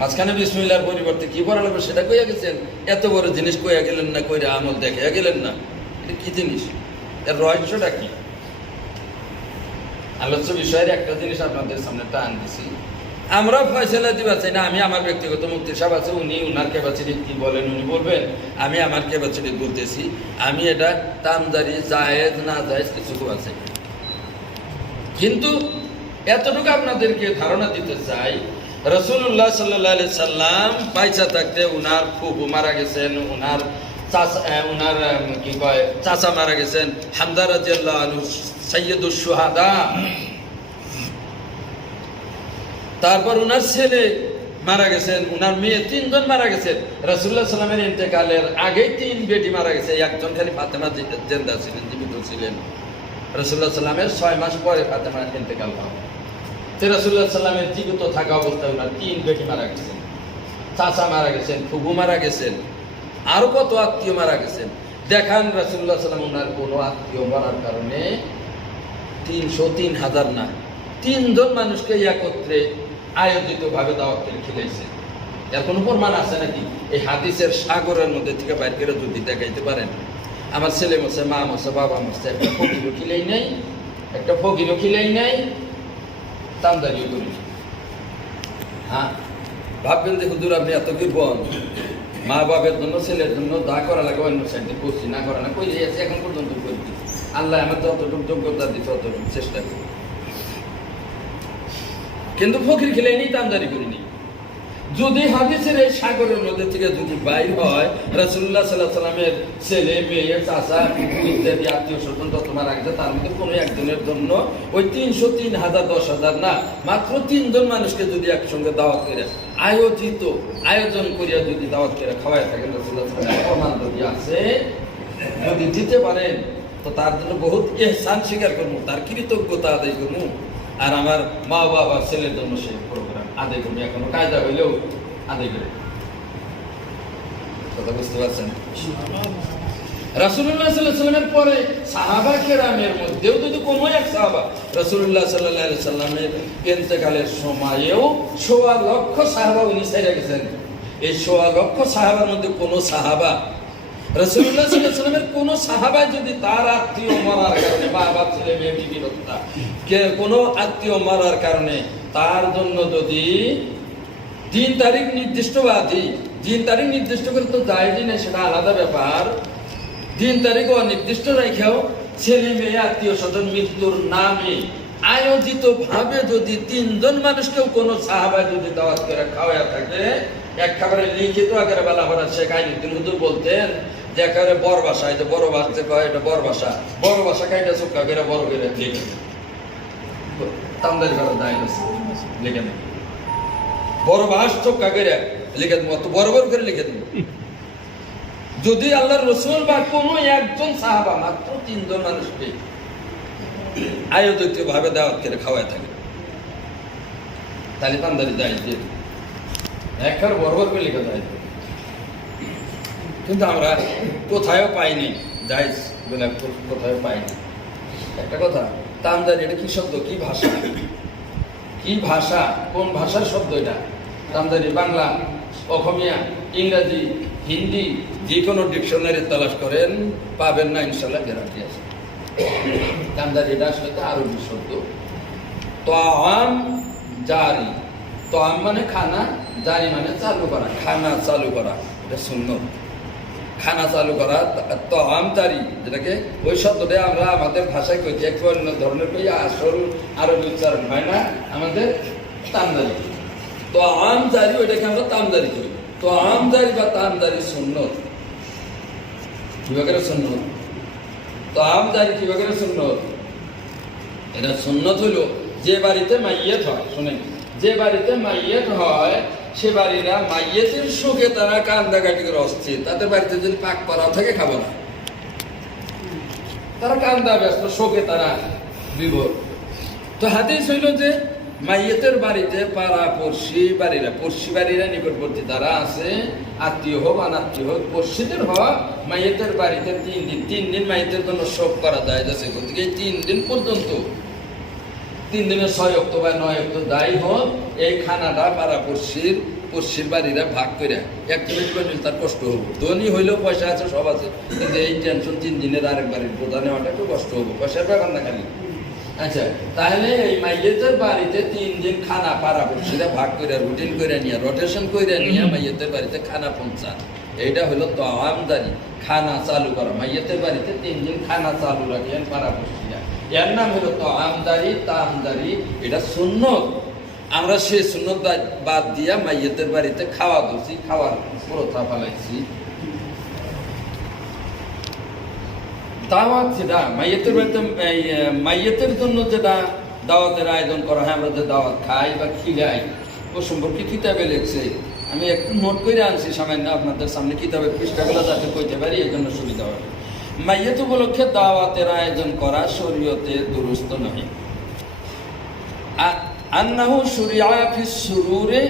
মাঝখানে বিসমিল্লাহর পরিবর্তে কি করা লাগবে সেটা কইয়া গেছেন, এত বড় জিনিস কইয়া গেলেন না, কইরা আমল দেখাইয়া গেলেন না, এটা কি জিনিস? এর রহস্যটা কি? আলোচ্য বিষয়ের একটা জিনিস আপনাদের সামনে টান দিছি, আমরা ফয়সালা দিবা চাই না। আমি আমার ব্যক্তিগত মুফতি সাহেব আছে, উনি উনার ক্যাপাসিটি কি বলেন উনি বলবেন, আমি আমার ক্যাপাসিটি বলতেছি। আমি এটা তামজারি জায়েজ না জায়েজ কিছু আছে, কিন্তু এতটুকু আপনাদেরকে ধারণা দিতে চাই, রাসূলুল্লাহ সাল্লাল্লাহু আলাইহি সাল্লাম বাইচা থাকতে উনার ফুফু মারা গেছেন, উনার কি কয় চাচা মারা গেছেন, হামজা রাদিয়াল্লাহু আনহু সাইয়্যিদুশ শুহাদা। তারপর উনার ছেলে মারা গেছেন, উনার মেয়ে 3 জন মারা গেছেন। রাসূলুল্লাহ সাল্লামের ইন্তেকালের আগেই 3 বেটি মারা গেছে, একজন খালি ফাতেমা জিন্দা ছিলেন, জীবিত ছিলেন। রাসূলুল্লাহ সাল্লামের 6 মাস পরে ফাতেমা ইন্তেকাল হয়। রাসূলুল্লাহ সাল্লামের জীবিত থাকা অবস্থায় উনার 3 বেটি মারা গেছেন, চাচা মারা গেছেন, ফুফু মারা গেছেন, আরো কত আত্মীয় মারা গেছেন। দেখান রাসূলুল্লাহ সাল্লাম উনার কোনো আত্মীয় মরার কারণে 303,000 না, 3 জন মানুষকে একত্রে আয়োজিত ভাবে দাওয়াত করে খিলাইছে। এর কোনো প্রমাণ আছে নাকি? এই হাদিসের সাগরের মধ্যে থেকে বাইর করে যদি দেখাইতে পারেন, আমার ছেলে মরছে, মা মরছে, বাবা মরছে, একটা ফকিরও খিলাই নাই, একটা ফকিরও খিলাই নাই, তামদারিও করি। হ্যাঁ, ভাববেন যে হুজুর আপনি এত কি বল, মা বাবার জন্য ছেলের জন্য যা করা লাগে অন্য সাইডে করছি, না করা না কই যাচ্ছে, এখন পর্যন্ত করি। আল্লাহ আমার যতটুকু যোগ্যতা দিচ্ছে ততটুকু চেষ্টা করি, কিন্তু ফকির খিলাই নি, তামদারি করিনি। যদি হাদিসের এই সাগরের মধ্যে থেকে যদি বাইর হয় রাসূলুল্লাহ সাল্লাল্লাহু আলাইহি সাল্লামের ছেলে, মেয়ে, চাচা ইত্যাদি আত্মীয় স্বজন যত মারা গেছে, তার মধ্যে কোনো একজনের জন্য ওই 303,000 10,000 না, মাত্র 3 জন মানুষকে যদি একসঙ্গে দাওয়াত করে আয়োজন করিয়া যদি দাওয়াত করে খাওয়ায় থাকেন, রাসূলুল্লাহ সাল্লাল্লাহু আলাইহি সাল্লাম প্রমাণ যদি আছে, যদি দিতে পারেন, তো তার জন্য বহুত ইহসান স্বীকার করবো, তার কৃতজ্ঞতা আদায় করবো। আর আমার মা বাবা ছেলের জন্য সেই প্রোগ্রাম আদায় করবো, এখনো কায়দা হইলেও আদায় করে। কথা বুঝতে পারছেন? রাসূলুল্লাহ সাল্লাল্লাহু আলাইহি সাল্লামের পরে সাহাবা কেরামের মধ্যেও যদি কোনো এক সাহাবা রাসূলুল্লাহ সাল্লাল্লাহু আলাইহি সাল্লামের ইন্তেকালের সময়েও 1.25 লক্ষ সাহাবা উনি ছেড়ে গেছেন। এই 1.25 লক্ষ সাহাবার মধ্যে কোনো সাহাবা রাসূলুল্লাহ সাল্লাল্লাহু আলাইহি সাল্লামের কোন সাহাবা যদি তার আত্মীয় মরার কারণে, বাবা ছেলে মেয়ে বিবি হত্যা, কোনো আত্মীয় মরার কারণে তার জন্য যদি দিন তারিখ নির্দিষ্ট করে তো জায়েজ না, সেটা আলাদা ব্যাপার। দিন তারিখ অনির্দিষ্ট রেখেও ছেলে মেয়ে আত্মীয় স্বজন মৃত্যুর নামে আয়োজিত ভাবে যদি 3 জন মানুষকেও কোনো সাহাবা যদি দাওয়াত করে খাওয়া থাকে, একেবারে লিখিত আকারে বলা হয়। শেখ আইনুদ্দিন হুজুর বলতেন যে একেবারে বড় ভাষা, এই যে বড় ভাষা কয়, এটা বড় ভাষা কাইটা চুক্কা করে বড় করে লিখে তামদারি করার দায় আছে, লিখে নেই বড় ভাষ চুক্কা করে লিখে দেবো, অত বড় করে লিখে দেবো। যদি আল্লাহর রাসূল বা কোনো একজন সাহাবা মাত্র 3 জন মানুষকে আয়োজিত ভাবে দাওয়াত করে খাওয়ায় থাকে, তাহলে তামদারি দায় দিয়ে একবার বরাবর করে লিখে যায়। কিন্তু আমরা কোথায়ও পাইনি, জায়েজ বলে কোথায়ও পাইনি। একটা কথা, তামদারি এটা কি শব্দ, কি ভাষা, কোন ভাষার শব্দ এটা? তামদারি বাংলা, অসমীয়া, ইংরাজি, হিন্দি, যে কোনো ডিকশনারি তালাশ করেন পাবেন না, ইনশাল্লাহ গ্যারান্টি আছে। তামদারি এটা আসলে আরবি শব্দ। তাআম জারি, তাআম মানে খানা, জারি মানে চালু করা, খানা চালু করা, এটা সুন্নত। খানা চালু করা, তাআম জারি, যেটাকে ওই শব্দটা আমরা আমাদের ভাষায় কইছি, এক অন্য ধরনের কই, আসল আরবি উচ্চারণ হয় না আমাদের, তামদারি। তাআম জারি ওইটাকে আমরা তামদারি করি। তাআম জারি বা তামদারি সুন্নত। কিভাবে সুন্নত? তাআম জারি কিভাবে সুন্নত? এটা সুন্নত হলো যে বাড়িতে মাইয়াত হয়, শুনেন, যে বাড়িতে মাইয়াত হয় সে বাড়িরা মাইয়াতের শোকে তারা কান্দাকাটি করে অস্থির, তাদের বাড়িতে যদি পাক করা থাকে খাবো না, তারা কান্দা ব্যস্ত, শোকে তারা বিভোর। তো হাদিস হইল যে মাইয়াতের বাড়িতে পাড়া পড়শি বাড়িরা নিকটবর্তী যারা আছে, আত্মীয় হোক অনাত্মীয় হোক, পড়শিদের হোক, মাইয়াতের বাড়িতে 3 দিন মাইয়াতের জন্য শোক করা যায় যাচ্ছে। গতিকে এই 3 দিন পর্যন্ত, 3 দিনের 6 অক্ট বা 9 অক্ট যাই হোক, এই খানাটা পাড়া পড়শির বাড়িরা ভাগ করে একজনের তার কষ্ট হবো। ধনী হইলেও পয়সা আছে, সব আছে, কিন্তু এই টেনশন 3 দিনের আরেক বাড়ির বোঝা নেওয়াটা একটু কষ্ট হবো, পয়সার ব্যাপার না খালি। আচ্ছা, তাহলে এই মাইয়াতের বাড়িতে 3 দিন খানা পাড়া পড়শিরা ভাগ করে রুটিন করে নিয়ে, রোটেশন করে নিয়ে মাইয়াতের বাড়িতে খানা পৌঁছা, এইটা হলো তাআম জারি, খানা চালু করা। মাইয়াতের বাড়িতে 3 দিন খানা চালু রাখেন পাড়া পড়শিরা, এর নাম হলো তাআমদারি। তাআমদারি এটা সুন্নত। আমরা সেই সুন্নত বাদ দিয়া মাইয়াতের বাড়িতে খাওয়া দোষী, খাওয়ার প্রথা ফেলাইছি। দাওয়াত যেটা মাইয়াতের বাড়িতে, মাইয়াতের জন্য যেটা দাওয়াতের আয়োজন করা হয়, আমরা যে দাওয়াত খাই বা খিলাই ও সম্পর্কে কিতাবে লেখছে। আমি একটু নোট করে আনছি সামান্য আপনাদের সামনে, কিতাবের পৃষ্ঠাগুলো যাতে কইতে পারি এই জন্য সুবিধা হবে। মাইয়াত উপলক্ষে দাওয়াতের আয়োজন করা শরীয়তে দুরুস্ত নহে। আন্নাহু শুরিয়া ফিস সুরুরে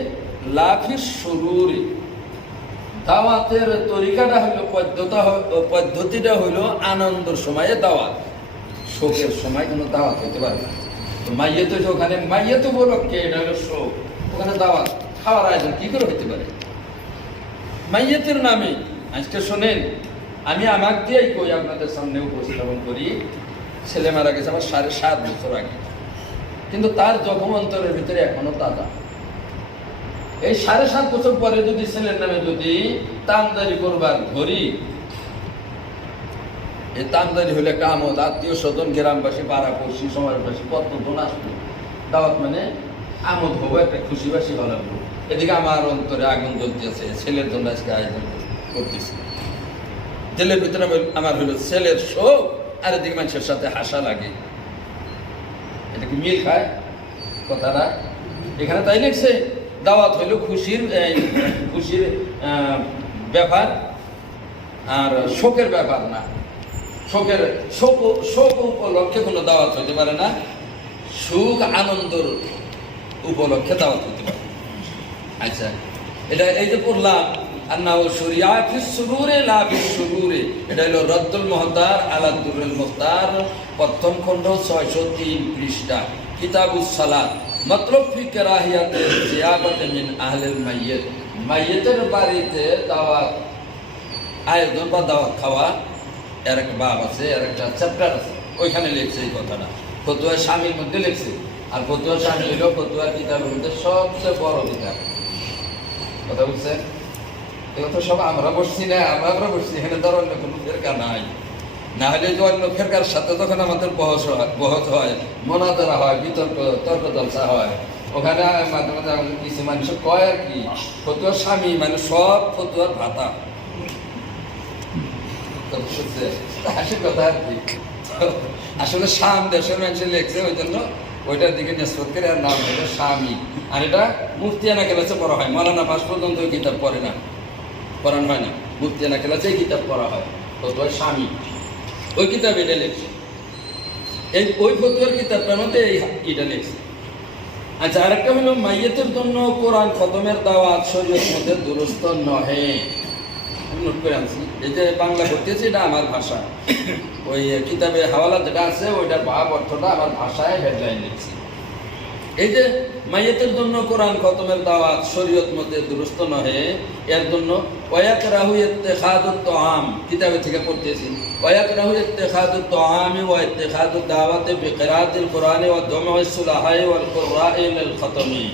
লা ফিস শুরুরে। দাওয়াতের তরিকাটা হলো পদ্ধতিটা হলো আনন্দের সময়ে দাওয়াত, শোকের সময় কোনো দাওয়াত হতে পারে না। তো মাইয়াত ওখানে মাইয়াত উপলক্ষে এটা হলো শোক, ওখানে দাওয়াত খাওয়ার আয়োজন কি করে হতে পারে? মাইয়াতের নামে আজকে শোনেন, আমি আমাকে দিয়েই কই আপনাদের সামনে উপস্থাপন করি। ছেলে মারা গেছে আমার 7.5 বছর আগে, কিন্তু তার জখম অন্তরের ভিতরে এখনো তাজা। এই 7.5 বছর পরে যদি ছেলের নামে যদি তামদারি করবার ধরি, এই তামদারি হলে একটা আমোদ, আত্মীয় স্বজন, গ্রামবাসী, পাড়াপড়শি, সমাজবাসী কতজন আসবে। দাওয়াত মানে আমোদ হবো, একটা খুশিবাসী হলাম। এদিকে আমার অন্তরে আগুন জ্বলতেছে, ছেলের জন্য আজকে আয়োজন করতেছি। দিলের ভিতরে আমার হলো ছেলের শোক, আর এদিকে মানুষের সাথে হাসা লাগে। এটা কি মিল খায় কথাটা? এখানে তাই লিখছে দাওয়াত হইল খুশির ব্যাপার, আর শোকের ব্যাপার না। শোক উপলক্ষে কোনো দাওয়াত হইতে পারে না, সুখ আনন্দর উপলক্ষে দাওয়াত হতে পারে। আচ্ছা, এটা এই যে পড়লাম আন্নাহু শুরিয়া ফিস সুরুরে লা ফিস শুরুরে, এটা হলো রদ্দুল মুহতার আলা দুরুল মুখতার, প্রথম খণ্ড 603 পৃষ্ঠা, কিতাবুস সালাত। মতলব ফি কারাহিয়াতে জিয়াবাত মিন আহলিল মাইয়িত। মাইয়িতের বাড়িতে দাওয়াত আয়োজন বা দাওয়াত খাওয়া এর একটা বাব আছে, এর একটা চ্যাপ্টার আছে, ওইখানে লিখছে এই কথাটা। ফতুয়া স্বামীর মধ্যে লিখছে। আর ফতুয়া স্বামী হলো ফতুয়ার কিতাবের মধ্যে সবচেয়ে বড় কিতাব। কথা বুঝছেন? এগুলো তো সব আমরা বসছি না, আমরা বসছি, এখানে ধর অন্য কোনো ফেরকা নাই। না হলে যে অন্য ফেরকার সাথে তখন আমাদের বহস হয়, মোনাজারা হয়, বিতর্ক তর্ক জলসা হয়। ওখানে মাঝে মাঝে আমাদের কিছু মানুষ কয় আর কি, ফতুয়ার স্বামী মানে সব ফতুয়ার ভাতা। হাসির কথা আর কি। আসলে শাম দেশের মানুষের লেখছে, ওই জন্য ওইটার দিকে নিষ্পত করে আর নাম হলো স্বামী। আর এটা মুফতিয়ানা ক্লাসে পড়া হয়, মৌলানা পাস পর্যন্ত ওই কিতাব পড়ে না, পড়ানো হয় না। মুফতিয়ানা ক্লাসে এই কিতাব পড়া হয়, ফতুয়ার স্বামী। ওই কিতাব এটা লেখছে, ওই ফতুয়ার কিতাবটার মধ্যে এটা লেখছে। আচ্ছা, আরেকটা হলো মাইয়াতের জন্য কোরআন খতমের দাওয়াত শরীয়ত মধ্যে দুরুস্ত নহে। আমি নোট করে আনছি, এই যে বাংলা করতেছি এটা আমার ভাষা, ওই কিতাবে হাওয়ালা যেটা আছে ওইটার ভাব অর্থটা আমার ভাষায় হেডলাইন লিখছি। এই যে মাইয়াতের জন্য কোরআন খতমের দাওয়াত শরীয়ত মধ্যে দুরুস্ত নহে, এর জন্য ওয়াকরাহু ইত্তিখাদুত তাআম, কিতাবে থেকে পড়তেছি, ওয়াকরাহু ইত্তিখাদুত তাআমি ওয়া ইত্তিখাদুত দাওয়াতি বিকিরাতিল কুরআনি ওয়া জামউস সুলাহাই ওয়াল কুরআই লিল খতমি।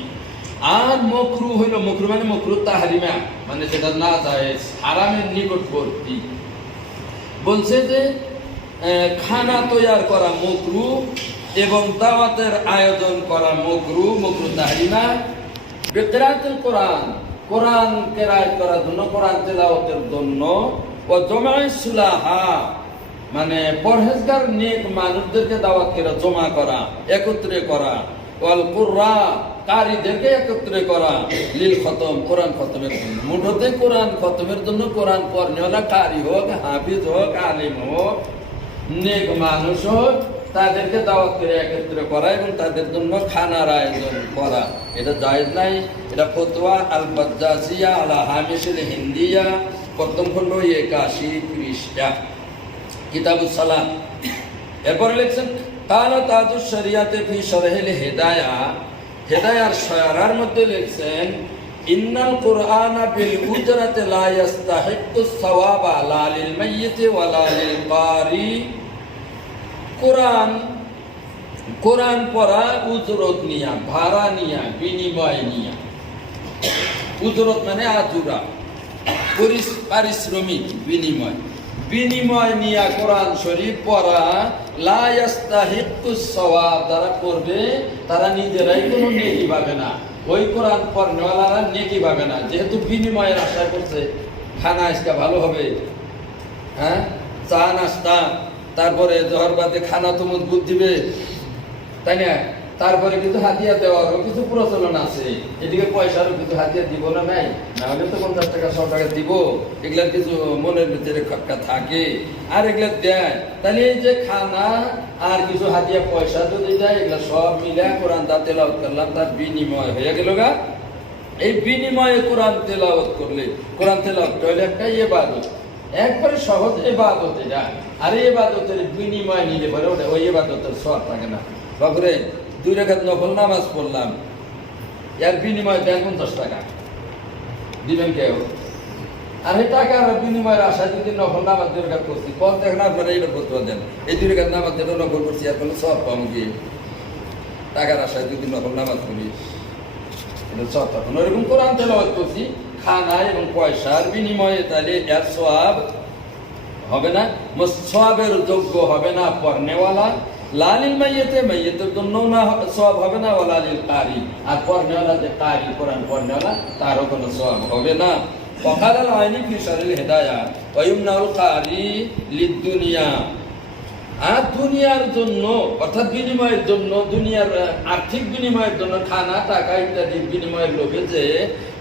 আর মাকরুহ হইল, মাকরুহ মানে মাকরুহ তাহরিমা, মানে যেটা না জায়েজ, হারামের নিকটবর্তী। বলছে যে খানা তৈয়ার করা মাকরুহ এবং দাওয়াতের আয়োজন করা মাকরুহ, মাকরুহ তাহরিমা। বিকিরাতুল কোরআন, কোরআন কেরাত করার জন্য, কোরআন তেলাওয়াতের জন্য, ও জামউস সুলাহা মানে পরহেজগার নেক মানুষদেরকে দাওয়াত করে জমা করা, একত্রে করা, ওয়াল কুরআ কারীদেরকে একত্রে করা, লিল খতম কোরআন খতমের জন্য। মুঠোতে কোরআন খতমের জন্য কোরআন পড়নেওয়ালা কারি হোক, হাফিজ হোক, আলিম হোক, নেক মানুষ হোক, তাদেরকে দাওয়াত করে একত্রে করা এবং তাদের জন্য খানার আয়োজন করা, এটা জায়েজ নাই। এটা ফতোয়া আল বাজ্জাসিয়া আলা হামিশিল হিন্দিয়া, প্রথম খণ্ড 81 পৃষ্ঠা, কিতাবুস সালাত। এরপরে লিখছেন কালা তাজুস শরিয়াতে ফি শরহিল হিদায়া, হেদায়ার শয়ারার মধ্যে লিখছেন ইন্নাল কুরআনা বিল উজরাতি লা ইস্তাহিক্কুস সাওয়াবা লা লিল মাইয়িতি ওয়া লা লিল কারি। কোরআন পড়া উজরত নিয়া, ভাড়া নিয়া, বিনিময় নিয়া। উজরত মানে আজুরা, পারিশ্রমিক, বিনিময় নিয়া কোরআন শরীফ পড়া, লা ইস্তাহিক্কুস সাওয়াব, যারা পড়বে তারা নিজেরাই কোনো নেকি পাবে না, ওই কোরআন পড়নেওয়ালারা নেকি পাবে না। যেহেতু বিনিময়ের আশা করছে, খানা আজকে ভালো হবে, হ্যাঁ, চা নাস্তা, তারপরে জহর বাদে খানা তো মজবুত দিবে, তাই না? তারপরে কিন্তু হাতিয়া দেওয়ারও কিছু প্রচলন আছে, এদিকে পয়সারও কিছু হাতিয়া দিব না নাই, না হলে তো 50 টাকা 100 টাকা দিব, এগুলার কিছু মনের ভিতরে খটকা থাকে আর এগুলা দেয়। তাহলে এই যে খানা আর কিছু হাতিয়া পয়সা যদি দেয়, এগুলা সব মিলে কোরআন তা তেলাওয়াত করলাম, তার বিনিময় হয়ে গেল গা। এই বিনিময়ে কোরআন তেলাওয়াত করলে, কোরআন তেলাওয়াতটা হলো একটা ইবাদত, একবারে সহজ ইবাদত এটা। আর এই ইবাদতের বিনিময় নিলে পরে ওটা ওই ইবাদতের সওয়াব থাকে না। বাবুরে 2 রাকাত নফল নামাজ পড়লাম, এর বিনিময় দেন 50 টাকা, দিবেন কেউ? আর এই টাকার বিনিময়ের আশায় যদি নফল নামাজ 2 রাকাত করছি, পর দেখেন আপনারা এইটা করতে দেন, এই 2 রাকাত নামাজ যেটা নফল করছি এর কোনো সওয়াব পাবো কি? টাকার আশায় যদি নফল নামাজ করি এটা সওয়াব পাবো না। এরকম কোরআন তেলাওয়াত করছি খানা এবং পয়সার বিনিময়ে, তাহলে এর সওয়াব হবে না, সওয়াবের যোগ্য হবে না পড়নেওয়ালা। লালিল মাইয়াতে, মাইয়াতের জন্য না সওয়াব হবে না, ওয়া লালিল কারি, আর পড়নেওয়ালা যে কারি কোরআন পড়নেওয়ালা তারও কোনো সওয়াব হবে না। ওয়াকালাল আইনি ফি শারিল হিদায়া ওয়া ইমনাউল কারি লিদ-দুনিয়া, আর দুনিয়ার জন্য অর্থাৎ বিনিময়ের জন্য, দুনিয়ার আর্থিক বিনিময়ের জন্য খানা টাকা ইত্যাদি বিনিময়ের লোভে যে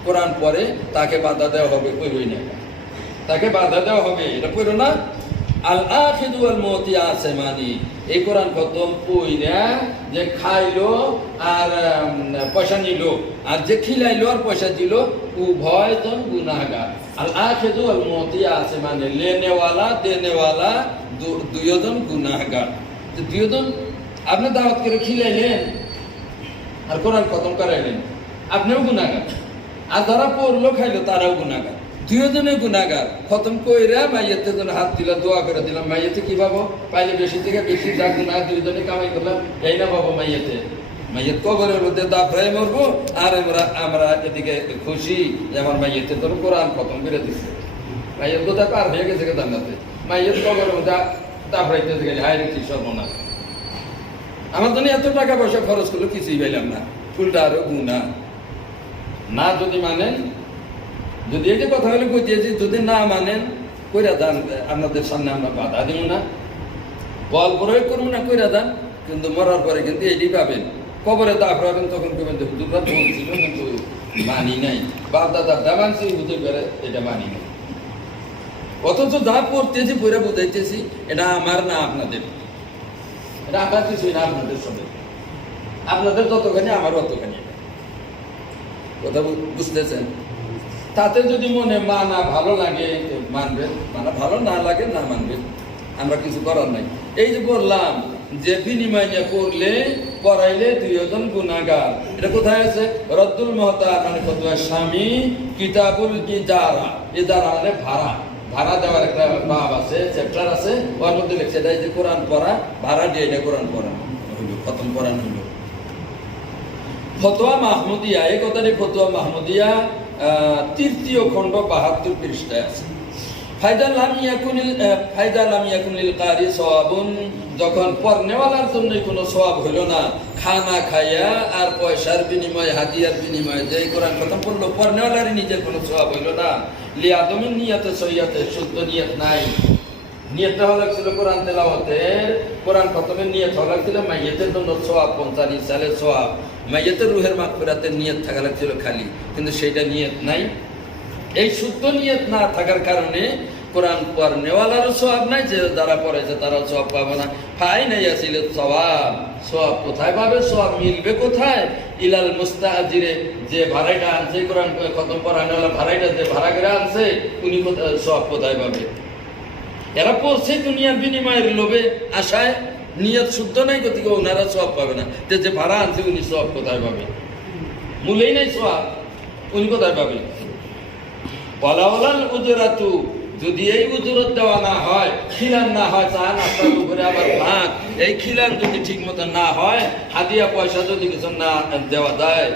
কোরআন পড়ে তাকে বাধা দেওয়া হবে, কইরই না, তাকে বাধা দেওয়া হবে, এটা কইরো না। আল আখিদু ওয়াল মুতি আসমানি, এই কোরআন খতম কইরা যে খাইলো আর পয়সা নিল, আর যে খিলাইলো আর পয়সা দিল, উভয়জন গুনাহগার। আল আখিদু ওয়াল মুতি আসমানি, লেনেওয়ালা দেনেওয়ালা দুইজন গুনাহগার। তো দুইজন আপনি দাওয়াত করে খিলাইলেন আর কোরআন খতম করাইলেন, আপনিও গুনাহগার, আর যারা পড়লো খাইলো তারাও গুনাহগার, দুইজনে গুনাহগার। খতম কইরা মাইয়াতের জন্য হাত দিলা, দোয়া করে দিলাম, মাইয়াতে কি পাবো? পাইলে বেশি থেকে বেশি যা গুনাহ দুইজনে কামাই করলাম, এই না পাবো মাইয়াতে। মাইয়াত কবরের মধ্যে দাফরাই মরবো, আর আমরা এদিকে খুশি যে আমার মাইয়াতে তোর কোরআন খতম করে দিচ্ছে। মাইয়াত কোথায় পার হয়ে গেছে জান্নাতে, মাইয়াত কবরের মধ্যে দাফরাইতে গেলে হায় রে কি সর্বনাশ, আমার জন্য এত টাকা পয়সা খরচ করলো কিছুই পাইলাম না, উল্টা আরো গুনাহ। না যদি মানেন, যদি এই যে কথা হলে কই দিয়েছি, যদি না মানেন কইরা দান, আপনাদের সামনে আমরা বাধা দিব না, বল প্রয়োগ করবো না, কইরা দান, কিন্তু মরার পরে কিন্তু এটি পাবেন, কবরে দাফরাবেন, তখন কেবেন হুজুররা বলছিল কিন্তু মানি নাই, বাপ দাদা মানছি, হুজুর করে এটা মানি নাই। অথচ যা পড়তেছি পড়ে বুঝাইতেছি, এটা আমার না আপনাদের, এটা আমার কিছুই না, আপনাদের সবে, আপনাদের যতখানি আমার অতখানি, কথা বুঝতেছেন? তাতে যদি মনে মানা ভালো লাগে মানবেন, মানা ভালো না লাগে না মানবেন, আমরা কিছু করার নাই। এই যে বললাম যে বিনিময় নিয়ে পড়লে পড়াইলে দুইজন গুনাহগার, এটা কোথায় আছে? রদ্দুল মুহতার মানে ফতোয়া স্বামী, কিতাবুল ইজারা, ইজারা মানে ভাড়া, ভাড়া দেওয়ার একটা বাব আছে, চ্যাপ্টার আছে, ওর মধ্যে লেখছে এটা যে কোরআন পড়া, ভাড়া দিয়ে এটা কোরআন পড়া হইল, খতম কোরআন হইল। ফতোয়া মাহমুদিয়া, এই কথাটি ফতোয়া মাহমুদিয়া ৩য় খণ্ড ৭২ পৃষ্ঠায় আছে। ফায়দা লাম ইয়াকুনিল কারি সওয়াবুন, যখন পড়নেওয়ালার জন্য কোনো সওয়াব হইল না, খানা খাইয়া আর পয়সার বিনিময়ে, হাদিয়ার বিনিময়ে যে কোরআন খতম করলো, পড়নেওয়ালারই নিজের কোনো সওয়াব হইল না। লিআদমিন নিয়াতে সহিয়াতে, শুদ্ধ নিয়ত নাই, নিয়তটা হলো ছিল কোরআন তেলাওয়াতের, কোরআন খতমের নিয়ত হলো ছিল মাইয়াতের জন্য সওয়াব, 45 সালের সওয়াব, মাইয়াতের রুহের মাগফিরাতের নিয়ত থাকা লাগছিল খালি, কিন্তু সেইটা নিয়ত নাই। এই শুদ্ধ নিয়ত না থাকার কারণে কোরআন পড়নেওয়ালারও সওয়াব নাই, যে যারা পড়েছে তারাও সওয়াব পাবে না। ফাই নাই আসিল সওয়াব, সওয়াব কোথায় পাবে? সওয়াব মিলবে কোথায়? ইলাল মুস্তাজিরে, যে ভাড়াইটা আনছে কোরআন খতম পড়ানেওয়ালা, ভাড়াইটা যে ভাড়া করে আনছে, উনি সওয়াব কোথায় পাবে? এরা পড়ছে দুনিয়ার বিনিময়ের লোভে আশায়, নিয়ত শুদ্ধ নাই, গতিকে ওনারা সওয়াব পাবে না। যে ভাড়া আনছে উনি সওয়াব কোথায় পাবে? মূলেই নাই সওয়াব, উনি কোথায় পাবে? ওয়ালাওয়ালাল উজরাতু, যদি এই উজরত দেওয়া না হয়, খিলান না হয়, চা নাস্তার উপরে আবার ভাত, এই খিলান যদি ঠিক মতো না হয়, হাদিয়া পয়সা যদি কিছু না দেওয়া যায়,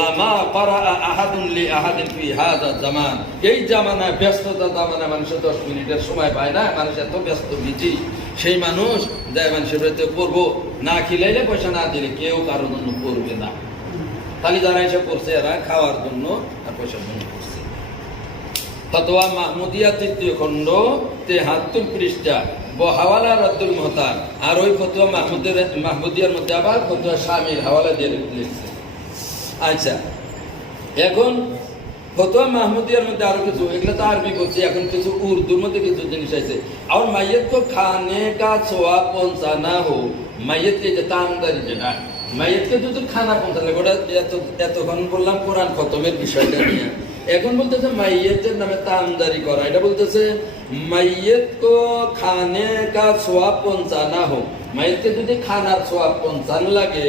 লামা পারা আহাদুন লি আহাদিন ফি হাযা জামান, এই জামানায়, ব্যস্ততা জামানায় মানুষের 10 মিনিটের সময় পায় না, মানুষ এত ব্যস্ত বিজি, সেই মানুষ যায় মানুষের বাড়িতে পড়বো, না খিলাইলে পয়সা না দিলে কেউ কারোর জন্য পড়বে না। খালি যারা এসে পড়ছে এরা খাওয়ার জন্য আর পয়সার জন্য পড়ছে। ফতোয়া মাহমুদিয়া ৩য় খণ্ড ৭৩ পৃষ্ঠা হাওয়ালা রাদ্দুল মুহতার। আর ওই ফতোয়া মাহমুদিয়ার মধ্যে আবার ফতোয়া শামির হাওয়ালা দিয়ে লিখছে। আচ্ছা, এখন ফতোয়া মাহমুদিয়ার মধ্যে আরো কিছু, এগুলো তো আরবি করছি, এখন কিছু উর্দুর মধ্যে কিছু জিনিস আছে। আর মাইয়েত তো খানে কা সোয়াব পৌঁছানা হো, মাইয়েতকে যে তামদারি, যেটা মাইয়েতকে যদি খানা পৌঁছালে, ওটা এতক্ষণ বললাম কোরআন খতমের বিষয়টা নিয়ে। এখন বলতেছে মাইয়েতের নামে তামদারি করা, এটা বলতেছে মাইয়েত কো খানে কা সোয়াব পৌঁছানা হো, মাইয়েতকে যদি খানার সোয়াব পৌঁছান লাগে,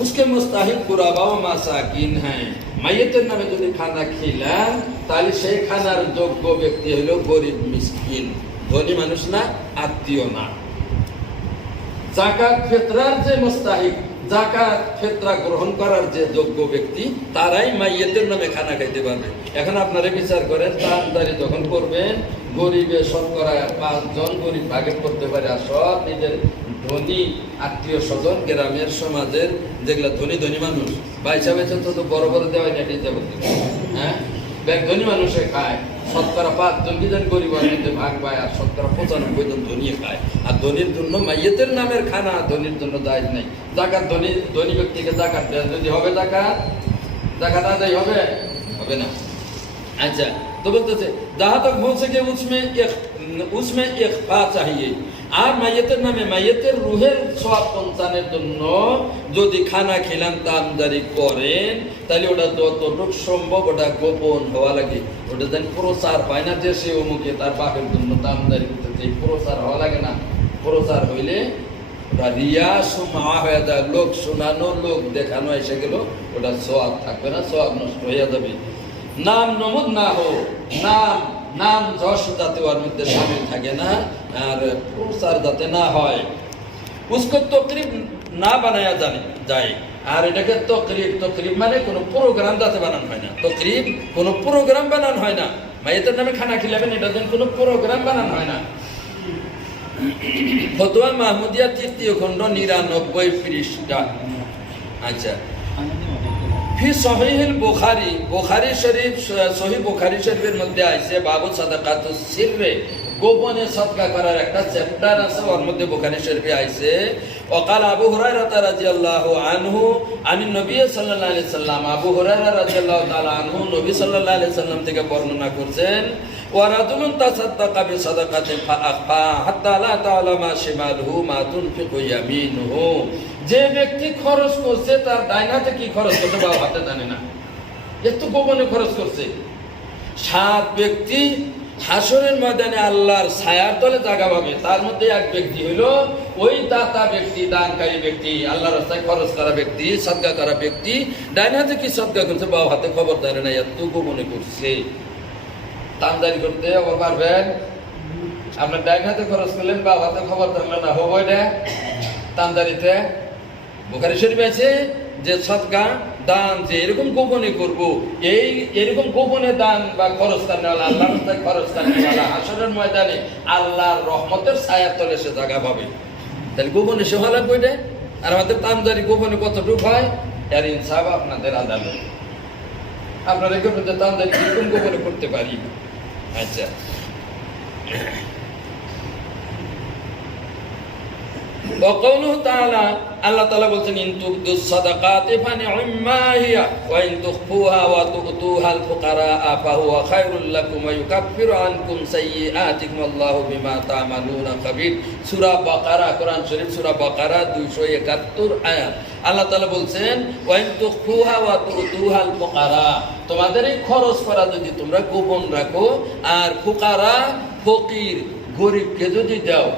উসকে মুস্তাহিক কুরাবা ও মাসাকিন হ্যাঁ, মাইয়েতের নামে যদি খানা খিলান, তাহলে সেই খানার যোগ্য ব্যক্তি হলো গরিব মিসকিন, ধনী মানুষ না, আত্মীয় না। যাকাত ফিতরার যে মুস্তাহিক, যাকাত ফিতরা গ্রহণ করার যে যোগ্য ব্যক্তি, তারাই মাইয়েতের নামে খানা খাইতে পারবে। এখন আপনারা বিচার করেন, দানদারি যখন করবেন, গরিবের শতকরা 5 জন গরিব ভাগে করতে পারে, আর সব নিজের ধনী আত্মীয় স্বজন, গ্রামের সমাজের যেগুলা ধনী ধনী মানুষ, বাইসা বেচা তো বড় বড় দেওয়াই না, এটা বলতে হ্যাঁ, ধনী মানুষে খায়, শতকরা 5 জন কি যেন গরিবের মধ্যে ভাগ পায়, আর শতকরা 95 জন ধনী খায়। আর ধনীর জন্য মাইয়েতের নামের খানা ধনীর জন্য দায় নাই। জাকাত ধনী ব্যক্তিকে জাকাত দেয়, যদি হবে জাকাত আদায় হবে না। আচ্ছা, তো বলতেছে जहाँ तक हो सके उसमें इख्फा चाहिए। আর মাইয়েতের নামে মাইয়েতের রুহের সওয়াব পৌঁছানোর জন্য যদি খানা খিলান তামদারি করেন, তাহলে ওটা যতটুকু সম্ভব ওটা গোপন হওয়া লাগে। ওটা যেন প্রচার হয় না যে সে অমুকে তার বাপের জন্য তামদারি করতেছে, প্রচার হওয়া লাগে না। প্রচার হইলে ওটা রিয়া সুমা হয়ে যায়, লোক শোনানো, লোক দেখানো এসে গেল, ওটা সওয়াব থাকবে না, সওয়াব নষ্ট হয়ে যাবে। নাম নমুদ না হো, নাম যশ যাতে ওর মধ্যে শামিল থাকে না, আর প্রচার যাতে না হয়। উসকো তকরিব না বানায়া যায়। আর এটাকে তকরিব মানে কোনো প্রোগ্রাম যাতে বানানো হয় না, তকরিব কোনো প্রোগ্রাম বানানো হয় না। মাইয়েতের নামে খানা খিলাবেন, এটা যেন কোনো প্রোগ্রাম বানানো হয় না। ফতোয়া মাহমুদিয়া ৩য় খণ্ড ৯৯ পৃষ্ঠা। আচ্ছা, ফি সহিহুল বুখারী শরীফ, সহিহ বুখারী শরীফের মধ্যে আছে বাবু সাদাকাতুস সিররে, গোপনে সদকা করার একটা চ্যাপ্টার আছে, ওর মধ্যে বুখারী শরীফে আছে। ওয়াকাল আবু হুরায়রা রাদিয়াল্লাহু আনহু আনিন নবী সাল্লাল্লাহু আলাইহি সাল্লাম, আবু হুরায়রা রাদিয়াল্লাহু তাআলা আনহু নবী সাল্লাল্লাহু আলাইহি সাল্লাম থেকে বর্ণনা করছেন, ওয়া রাজুলুন তাসাদ্দাকা বিসাদাকাতিন ফাআখফা হাত্তা লা তা'লামা শিমালুহু মা তুনফিকু ইয়ামিনুহু। যে ব্যক্তি খরচ করছে, তার ডাইন হাতে কি খরচ করছে বাম হাতে জানে না, একটু গোপনে খরচ করছে। 7 ব্যক্তি হাসরের ময়দানে আল্লাহর ছায়ার তলে জায়গা পাবে, তার মধ্যে এক ব্যক্তি হলো ওই দাতা ব্যক্তি, দানকারী ব্যক্তি, আল্লাহর রাস্তায় খরচ করা ব্যক্তি, সদকা করা ব্যক্তি। ডাইন হাতে কি সদকা করছে, বাম হাতে খবর জানে না, এত গোপনে করছে। তামদারি করতে আবার পারবেন? আপনার ডাইন হাতে খরচ করলেন, বাম হাতে খবর জানলেন না, হবো এটা তামদারিতে? বুখারী শরীফে আছে যে সদকা দান যে এরকম গোপনে করব, এরকম গোপনে দান বা খরচ করেনা আল্লাহর রাস্তায় খরচ করেনা হাসরের ময়দানে আল্লাহর রহমতের ছায়ার তলে সে জায়গা পাবে। তাহলে গোপনে সে হওয়া লাগবে এটা। আর আমাদের তামদারি গোপনে কতটুকু হয়, এর ইনসাফ আপনাদের আদালত। আপনারা এখানে তামদারি কিরকম গোপনে করতে পারি। আচ্ছা, وقوله تعالى, আল্লাহ তাআলা বলছেন ইন তুবদুস সাদাকাতি ফানি'ম্মা হিয়া ওয়া ইন তুখফুহা ওয়া তু'তুহাল ফুকারা ফাহুয়া খায়রুল লাকুম ওয়া ইউকাফিরু আনকুম সাইয়্যাতিকুম আল্লাহু বিমা তা'মালুনা খাবীর। সূরা বাকারা, কোরআন শরীফ সূরা বাকারা 271 আয়াত। আল্লাহ তাআলা বলছেন ওয়া ইন তুখফুহা ওয়া তু'তুহাল ফুকারা, তোমাদের এই খরচ করা যদি তোমরা গোপন রাখো, আর ফুকারা ফকির গরিবকে যদি দাও,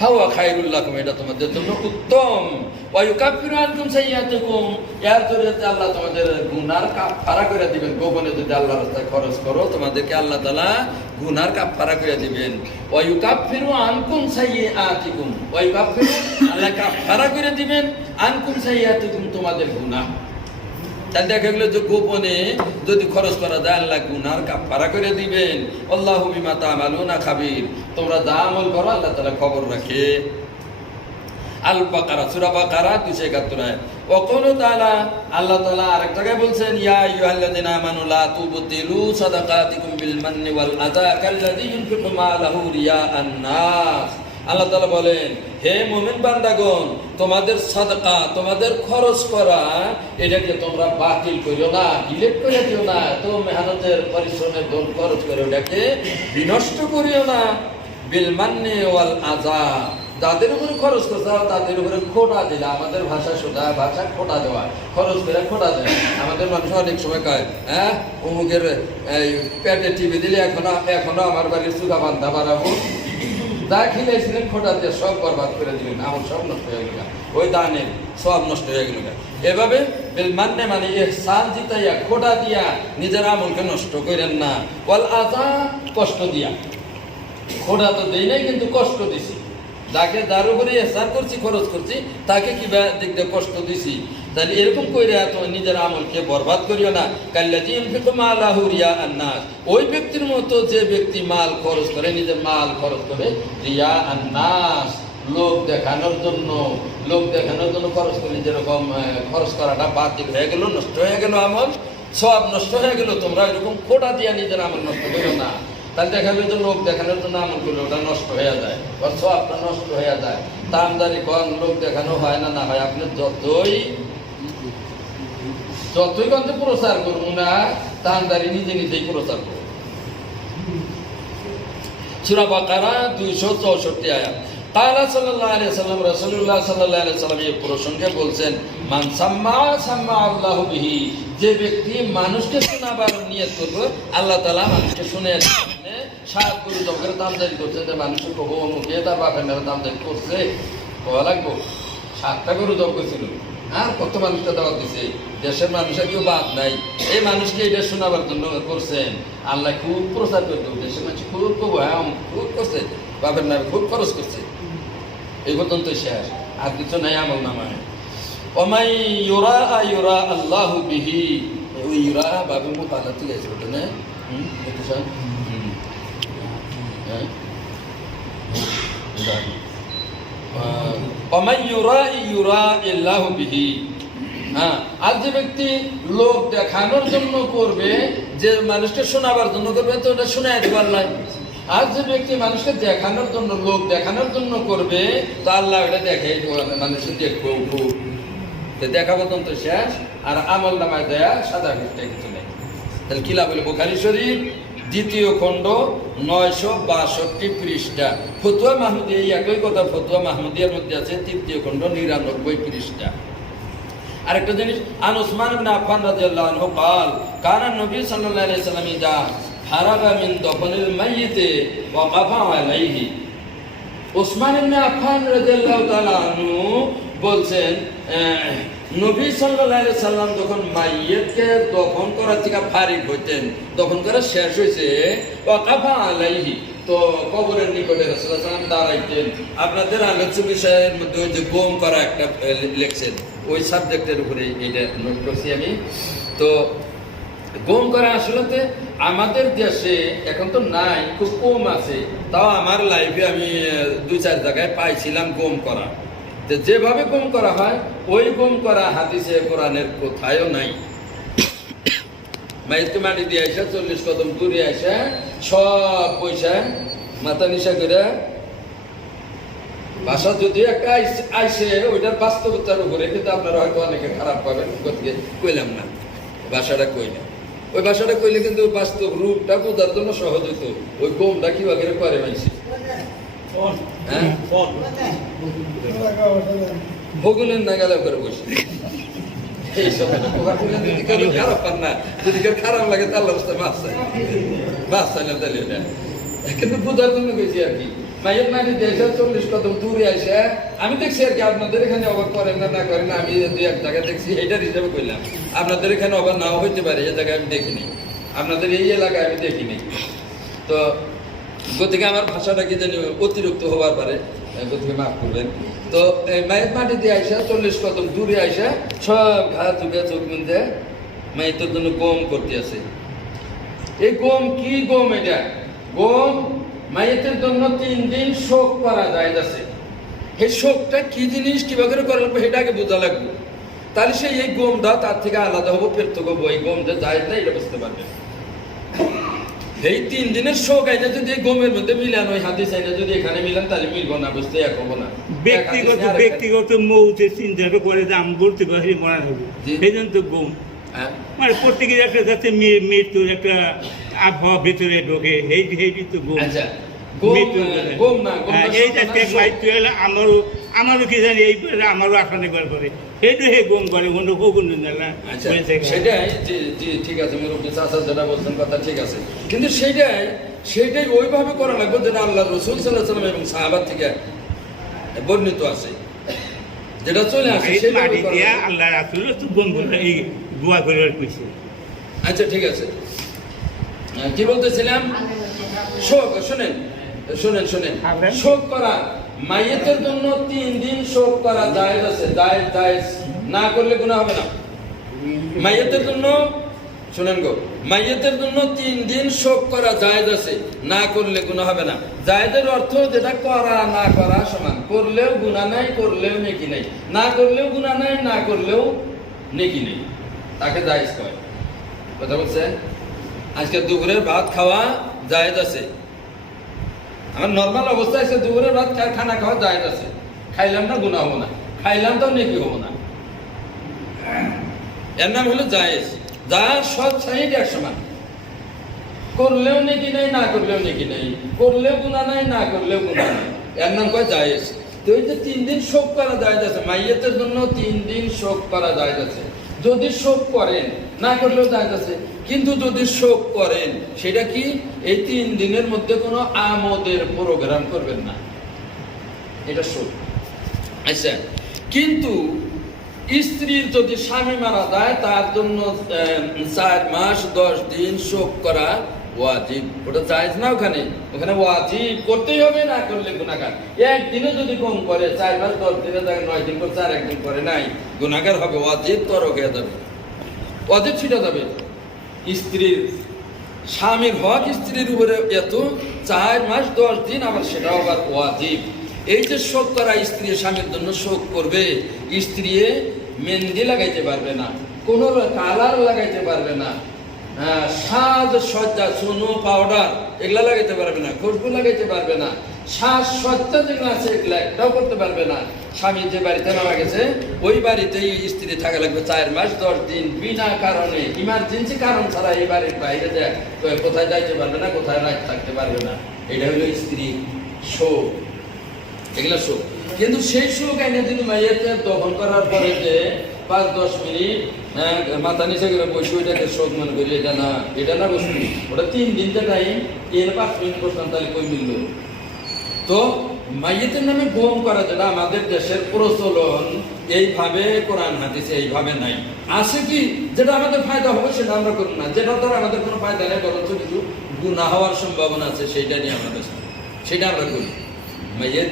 হাওয়া খায়রুল লাকুম, এটা তোমাদের জন্য উত্তম। ওয়া ইউকাফিরু আনকুম সাইয়্যাতিকুম, এর জরিয়াতে আল্লাহ তোমাদের গুনার কাফারা করে দিবেন। গোপনে যদি আল্লাহর রাস্তায় খরচ করো, তোমাদেরকে আল্লাহ তাআলা গুনার কাফারা করে দিবেন। ওয়া ইউকাফিরু আনকুম সাইয়্যাতিকুম, ওয়া ইউকাফিরু, আল্লাহ কাফারা করে দিবেন আনকুম সাইয়্যাতিকুম, তোমাদের গুনাহ। তাহলে দেখা গেল যে গোপনে যদি খরচ করা যায়, আল্লাহ গুনার কাফারা করে দিবেন। আল্লাহু বিমা তা'মালুনা খাবীর, তোমরা যা আমল করো আল্লাহ তাআলা খবর রাখে। আল বাকারা, সূরা বাকারা 271 আয়াত। ওয়া ক্বাউলু তাআলা, আল্লাহ তাআলা আরেক জায়গায় বলছেন, ইয়া আইয়ুহাল্লাযিনা আমানু লা তুবতিলু সাদাকাতিকুম বিল মান্নি ওয়াল আযা কাল্লাযী ইউনফিকু মালাহু রিয়াআন নাস। আল্লাহ তাআলা বলেন, হে মুমিন বান্দাগণ, তোমাদের সাদাকা, তোমাদের খরচ করা, এটাকে তোমরা বাতিল করিও না, ডিলেট করে দিও না। তো মেহনতের পরিশ্রমের ধন খরচ করে ওটাকে বিনষ্ট করিও না। বিল মান্নি ওয়াল আযা, যাদের উপরে খরচ করতে তাদের উপরে খোটা দিলা। আমাদের ভাষা সোজা ভাষা, খোটা দেওয়া, খরচ করে খোটা দেয়। আমাদের মানুষ অনেক সময় কয়, হ্যাঁ অমুকের পেটে টিভি দিলে এখনো আমার বাড়ির চুকা বান্ধা বাড়াবো, যা খিলাইছিলেন খোটা দিয়ে সব বরবাদ করে দিলেন, আমার সব নষ্ট হয়ে গেল, ওই দানের সব নষ্ট হয়ে গেল। এভাবে মান্নে মানে ইহসান জিতাইয়া, খোটা দিয়া নিজের আমলকে নষ্ট করেন না। ওয়াল আযা, কষ্ট দিয়া। খোটা তো দেই নাই, কিন্তু কষ্ট দিছি। যার উপরে ইহসান করছি, খরচ করছি, তাকে কি দিক দিয়ে কষ্ট দিছি। তাহলে এরকম করে তুমি নিজের আমলকে বরবাদ করিও না। কাল্লাযী ইউনফিকু মালাহু রিয়াআন নাস, ওই ব্যক্তির মতো যে ব্যক্তি মাল খরচ করে, নিজের মাল খরচ করে রিয়াআন নাস, লোক দেখানোর জন্য খরচ করে। যেরকম খরচ করাটা বাতিল হয়ে গেল, নষ্ট হয়ে গেল, আমল সব নষ্ট হয়ে গেল। তোমরা এরকম খোটা দিয়া নিজের আমল নষ্ট করো না। তাহলে দেখা যাবে যে লোক দেখানোর জন্য আমল করলে ওটা নষ্ট হয়ে যায়, ওর সবটা নষ্ট হয়ে যায়। তামদারি কম, লোক দেখানো হয় না, না হয় আপনি যতই গন্ধে প্রচার করবো না, তামদারি নিজে নিজেই প্রচার করবো। সূরা বাকারা 264 আয়াত। কালা সাল্লাল্লাহু আলাইহি ওয়াসাল্লাম, রাসূলুল্লাহ সাল্লাল্লাহু আলাইহি ওয়াসাল্লাম এই প্রসঙ্গে বলছেন, মান সাম্মা আল্লাহু বিহি, যে ব্যক্তি মানুষকে শোনাবার নিয়ত করবে, আল্লাহ তাআলা মানুষকে শুনে সাত গুরু জবরে তামদারি করছেন, যে মানুষকে কবো মুখে তার বাপের নামে তামদারি করছে, কওয়া লাগবো। 7টা গরু জব করেছিল, আর কত মানুষকে দাওয়াত দিছে, দেশের মানুষের কেউ বাদ নাই। এই মানুষকে এটা শোনাবার জন্য করছেন, আল্লাহ খুব প্রচার করে দেব, দেশের মানুষ খুব খুব করছে, বাপের নামে খুব খরচ করছে। এই পর্যন্ত শেষ, আর কিছু নাই আমল নামায়। ওমাই ইউরা আল্লাহু বিহি, ওই ইউরা বাবে মুতালা তুলে আছে ওটা না, একটু শুন। ওমাই ইউরা আল্লাহু বিহি, হ্যাঁ। আর যে ব্যক্তি লোক দেখানোর জন্য করবে, যে মানুষকে শোনাবার জন্য করবে, তো ওটা শোনায় দেবার লাগে। আর যে ব্যক্তি মানুষকে দেখানোর জন্য, লোক দেখানোর জন্য করবে, তো আল্লাহ এটা দেখে, মানুষকে দেখবো, দেখা পর্যন্ত শেষ। আর আমল নামায় দেয়া সাদা পৃষ্ঠায় কিছু নেই। তাহলে কি লাভ হলো? বুখারী শরীফ 2য় খণ্ড 962 পৃষ্ঠা। ফতুয়া মাহমুদিয়া, এই একই কথা ফতুয়া মাহমুদিয়ার মধ্যে আছে 3য় খণ্ড 99 পৃষ্ঠা। আরেকটা জিনিস, আন উসমান ইবনে আফফান রাদিয়াল্লাহু আনহু قال كان النبي صلى الله عليه وسلم اذا فرغ من دفن الميت وقف عليه। উসমান ইবনে আফফান রাদিয়াল্লাহু তাআলা আনহু বলছেন, নবী সাল্লাল্লাহু আলাইহি সাল্লাম যখন মাইয়িতকে দফন করা থেকে ফারিগ হইতেন, দফন করা শেষ হয়েছে, ওয়াকাফা আলাইহি, তো কবরের নিকটে রাসূলুল্লাহ সাল্লাল্লাহু আলাইহি ওয়াসাল্লাম দাঁড়াইতেন। আপনাদের আলোচ্য বিষয়ের মধ্যে ওই যে গোম করা একটা লেখছেন, ওই সাবজেক্টের উপরে এটা নোট করছি আমি। তো গোম করা আসলে আমাদের দেশে এখন তো নাই, খুব কম আছে। তাও আমার লাইফে আমি 2-4 জায়গায় পাইছিলাম গোম করা। যেভাবে গোম করা হয়, ওই গোম করা হাদিসে কোরআনের কোথায়ও নাই। মাইকে মাটি দিয়ে আসা, 40 কদম দূরে আসা, সব পয়সা মাথা নিশা করে ভাষা যদি একটা আইসে, ওইটার বাস্তবতার উপরে, কিন্তু আপনারা হয়তো অনেকে খারাপ পাবেন, গতিকে কইলাম না, ভাষাটা কই না। ওই ভাষাটা কইলে কিন্তু বাস্তব রূপটা বোঝার জন্য সহজ হতো। ওই গোমটা কিভাবে করে মাইছে, ভগুলের নাগালে করে বসে, এই সময় খারাপ পান না। যদি খারাপ লাগে তাহলে মাছ চাইলাম, তাহলে কিন্তু বোঝার জন্য গেছি আর কি। মায়ের মাটি দেশে 40 কদম দূরে আসে, আমি দেখছি আর কি। আপনাদের এখানে অবাক করেন না, না করেন না, আমি 2-1 জায়গায় দেখছি, এইটার হিসাবে কইলাম। আপনাদের এখানে অবাক নাও হইতে পারে, এই জায়গায় আমি দেখিনি, আপনাদের এই এলাকায় আমি দেখিনি। তো গতিকে আমার ভাষাটা কি জানি অতিরিক্ত হবার পারে, গতিকে মাফ করবেন। তো এই মায়ের মাটি দিয়ে আসা 40 কদম দূরে আসা, সব ঘা চুকে চোখ মিলতে মায়ের জন্য গোম করতে আছে। এই গোম কি গোম? এটা গোম মাইয়েতের জন্য 3 দিন শোক করা যায় আছে। এই শোকটা কি জিনিস কিভাবে করা লাগবে সেটা আগে বোঝা লাগবে, তাহলে সে এই গমটা তার থেকে আলাদা হবো, ফেরত হবো, এই গম যে যায় না এটা বুঝতে পারবে। এই 3 দিনের শোক আইনে যদি এই গমের মধ্যে মিলান, ওই হাদিস আইনে যদি এখানে মিলান, তাহলে মিলবো না, বুঝতে এক হবো না। ব্যক্তিগত মৌতের চিন্তাটা করে যে আমি বলতে পারি মনে হবে, সেই জন্য তো গম মানে প্রত্যেকের একটা যাতে মৃত্যুর একটা আবহাওয়া ভেতরে ঢোকে, এই তো গম। আচ্ছা, আমারও কি জানি এই আমারও আসানে করে সেইটো সেই গম করে অন্য কোনো না। সেটাই ঠিক আছে, মুরব্বী চাচা যেটা বলছেন কথা ঠিক আছে, কিন্তু সেটাই ওইভাবে করা লাগবে যেটা আল্লাহ রসুল সাল্লাল্লাহু আলাইহি ওয়াসাল্লাম এবং সাহাবা থেকে বর্ণিত আছে, যেটা চলে আসে মাটি দিয়া আল্লাহ রাসূল তো গম করে এই দোয়া করে কইছে। আচ্ছা ঠিক আছে, কি বলতেছিলাম? শোক, শুনেন শোক করা মাইয়েতের জন্য 3 দিন শোক করা জায়েজ আছে, জায়েজ না করলে গুনাহ হবে না। মাইয়েতের জন্য শুনেন গো, মাইয়েতের জন্য 3 দিন শোক করা জায়েজ আছে, না করলে গুনাহ হবে না। জায়েজের অর্থ যেটা করা না করা সমান, করলেও গুনাহ নাই, করলেও নেকি নাই, না করলেও গুনাহ নাই, না করলেও নেকি নেই, তাকে জায়েজ কয়। কথা বলছেন? আজকে দুপুরের ভাত খাওয়া জায়েজ আছে, আমার নর্মাল অবস্থায় আজকে দুপুরের ভাত খানা খাওয়া জায়েজ আছে, খাইলাম না গুনাহ হবো না, খাইলাম তো নেকি হবো না, এর নাম হলো জায়েজ। যা সব সাইড এক সমান, করলেও নেকি নাই, না করলেও নেকি নাই, করলেও গুনাহ নাই, না করলেও গুনাহ নাই, এর নাম কয় জায়েজ। তো এই যে 3 দিন শোক করা জায়েজ আছে, মাইয়াতের জন্য 3 দিন শোক করা জায়েজ আছে। যদি শোক করেন, না করলেও জায়েজ আছে, কিন্তু যদি শোক করেন সেটা কি এই 3 দিনের মধ্যে কোনো আমোদের প্রোগ্রাম করবেন না, এটা শোক। আচ্ছা, কিন্তু স্ত্রীর যদি স্বামী মারা যায় তার জন্য 4 মাস 10 দিন শোক করা ওয়াজিব, ওটা জায়েজ না, ওখানে ওয়াজিব করতেই হবে, না করলে গুনাহগার। একদিনে যদি কম করে 4 মাস 10 দিনে তাকে 9 দিন করে 4 একদিন করে নাই, গুনাহগার হবে, ওয়াজিব তরক হয়ে যাবে, ওয়াজিব ছিটা যাবে। স্ত্রীর স্বামীর হক স্ত্রীর উপরে এত 4 মাস 10 দিন, আবার সেটাও আবার ওয়াজিব। এই যে শোক করা, স্ত্রী স্বামীর জন্য শোক করবে, স্ত্রী মেহেন্দি লাগাইতে পারবে না, কোনো কালার লাগাইতে পারবে না, সাজ সজ্জা চুনো পাউডার এগুলা লাগাইতে পারবে না, খুশবু লাগাইতে পারবে না, সাজ সজ্জা যেগুলো আছে এগুলা একটাও করতে পারবে না। স্বামী যে বাড়িতে মারা গেছে ওই বাড়িতেই স্ত্রী থাকা লাগবে 4 মাস 10 দিন, বিনা কারণে ইমার্জেন্সি কারণ ছাড়া এই বাড়ির বাইরে যায় কোথায় যাইতে পারবে না, কোথায় রাত থাকতে পারবে না। এটা হলো স্ত্রী শোক, এগুলা শোক। কিন্তু সেই শোক এনে যদি মাইয়াতে দহন করার পরে যে 5-10 মিনিট মাথা নিচে করে বসে ওইটাকে শোক মনে করি, এটা না বসবি, ওটা 3 দিনটা টাইম, 5 মিনিট বসলাম, তাহলে কই মিলল? তো মাইয়াতের নামে গম করা যেটা আমাদের দেশের প্রচলন, এইভাবে কোরআন হাদিসে এইভাবে নাই। আছে কি যেটা আমাদের ফায়দা হবে সেটা আমরা করব না, যেটা ধর আমাদের কোনো ফায়দা নেই, বরঞ্চ কিছু গুনাহ হওয়ার সম্ভাবনা আছে, সেইটা নিয়ে আমাদের সেটা আমরা করি। মাইয়াত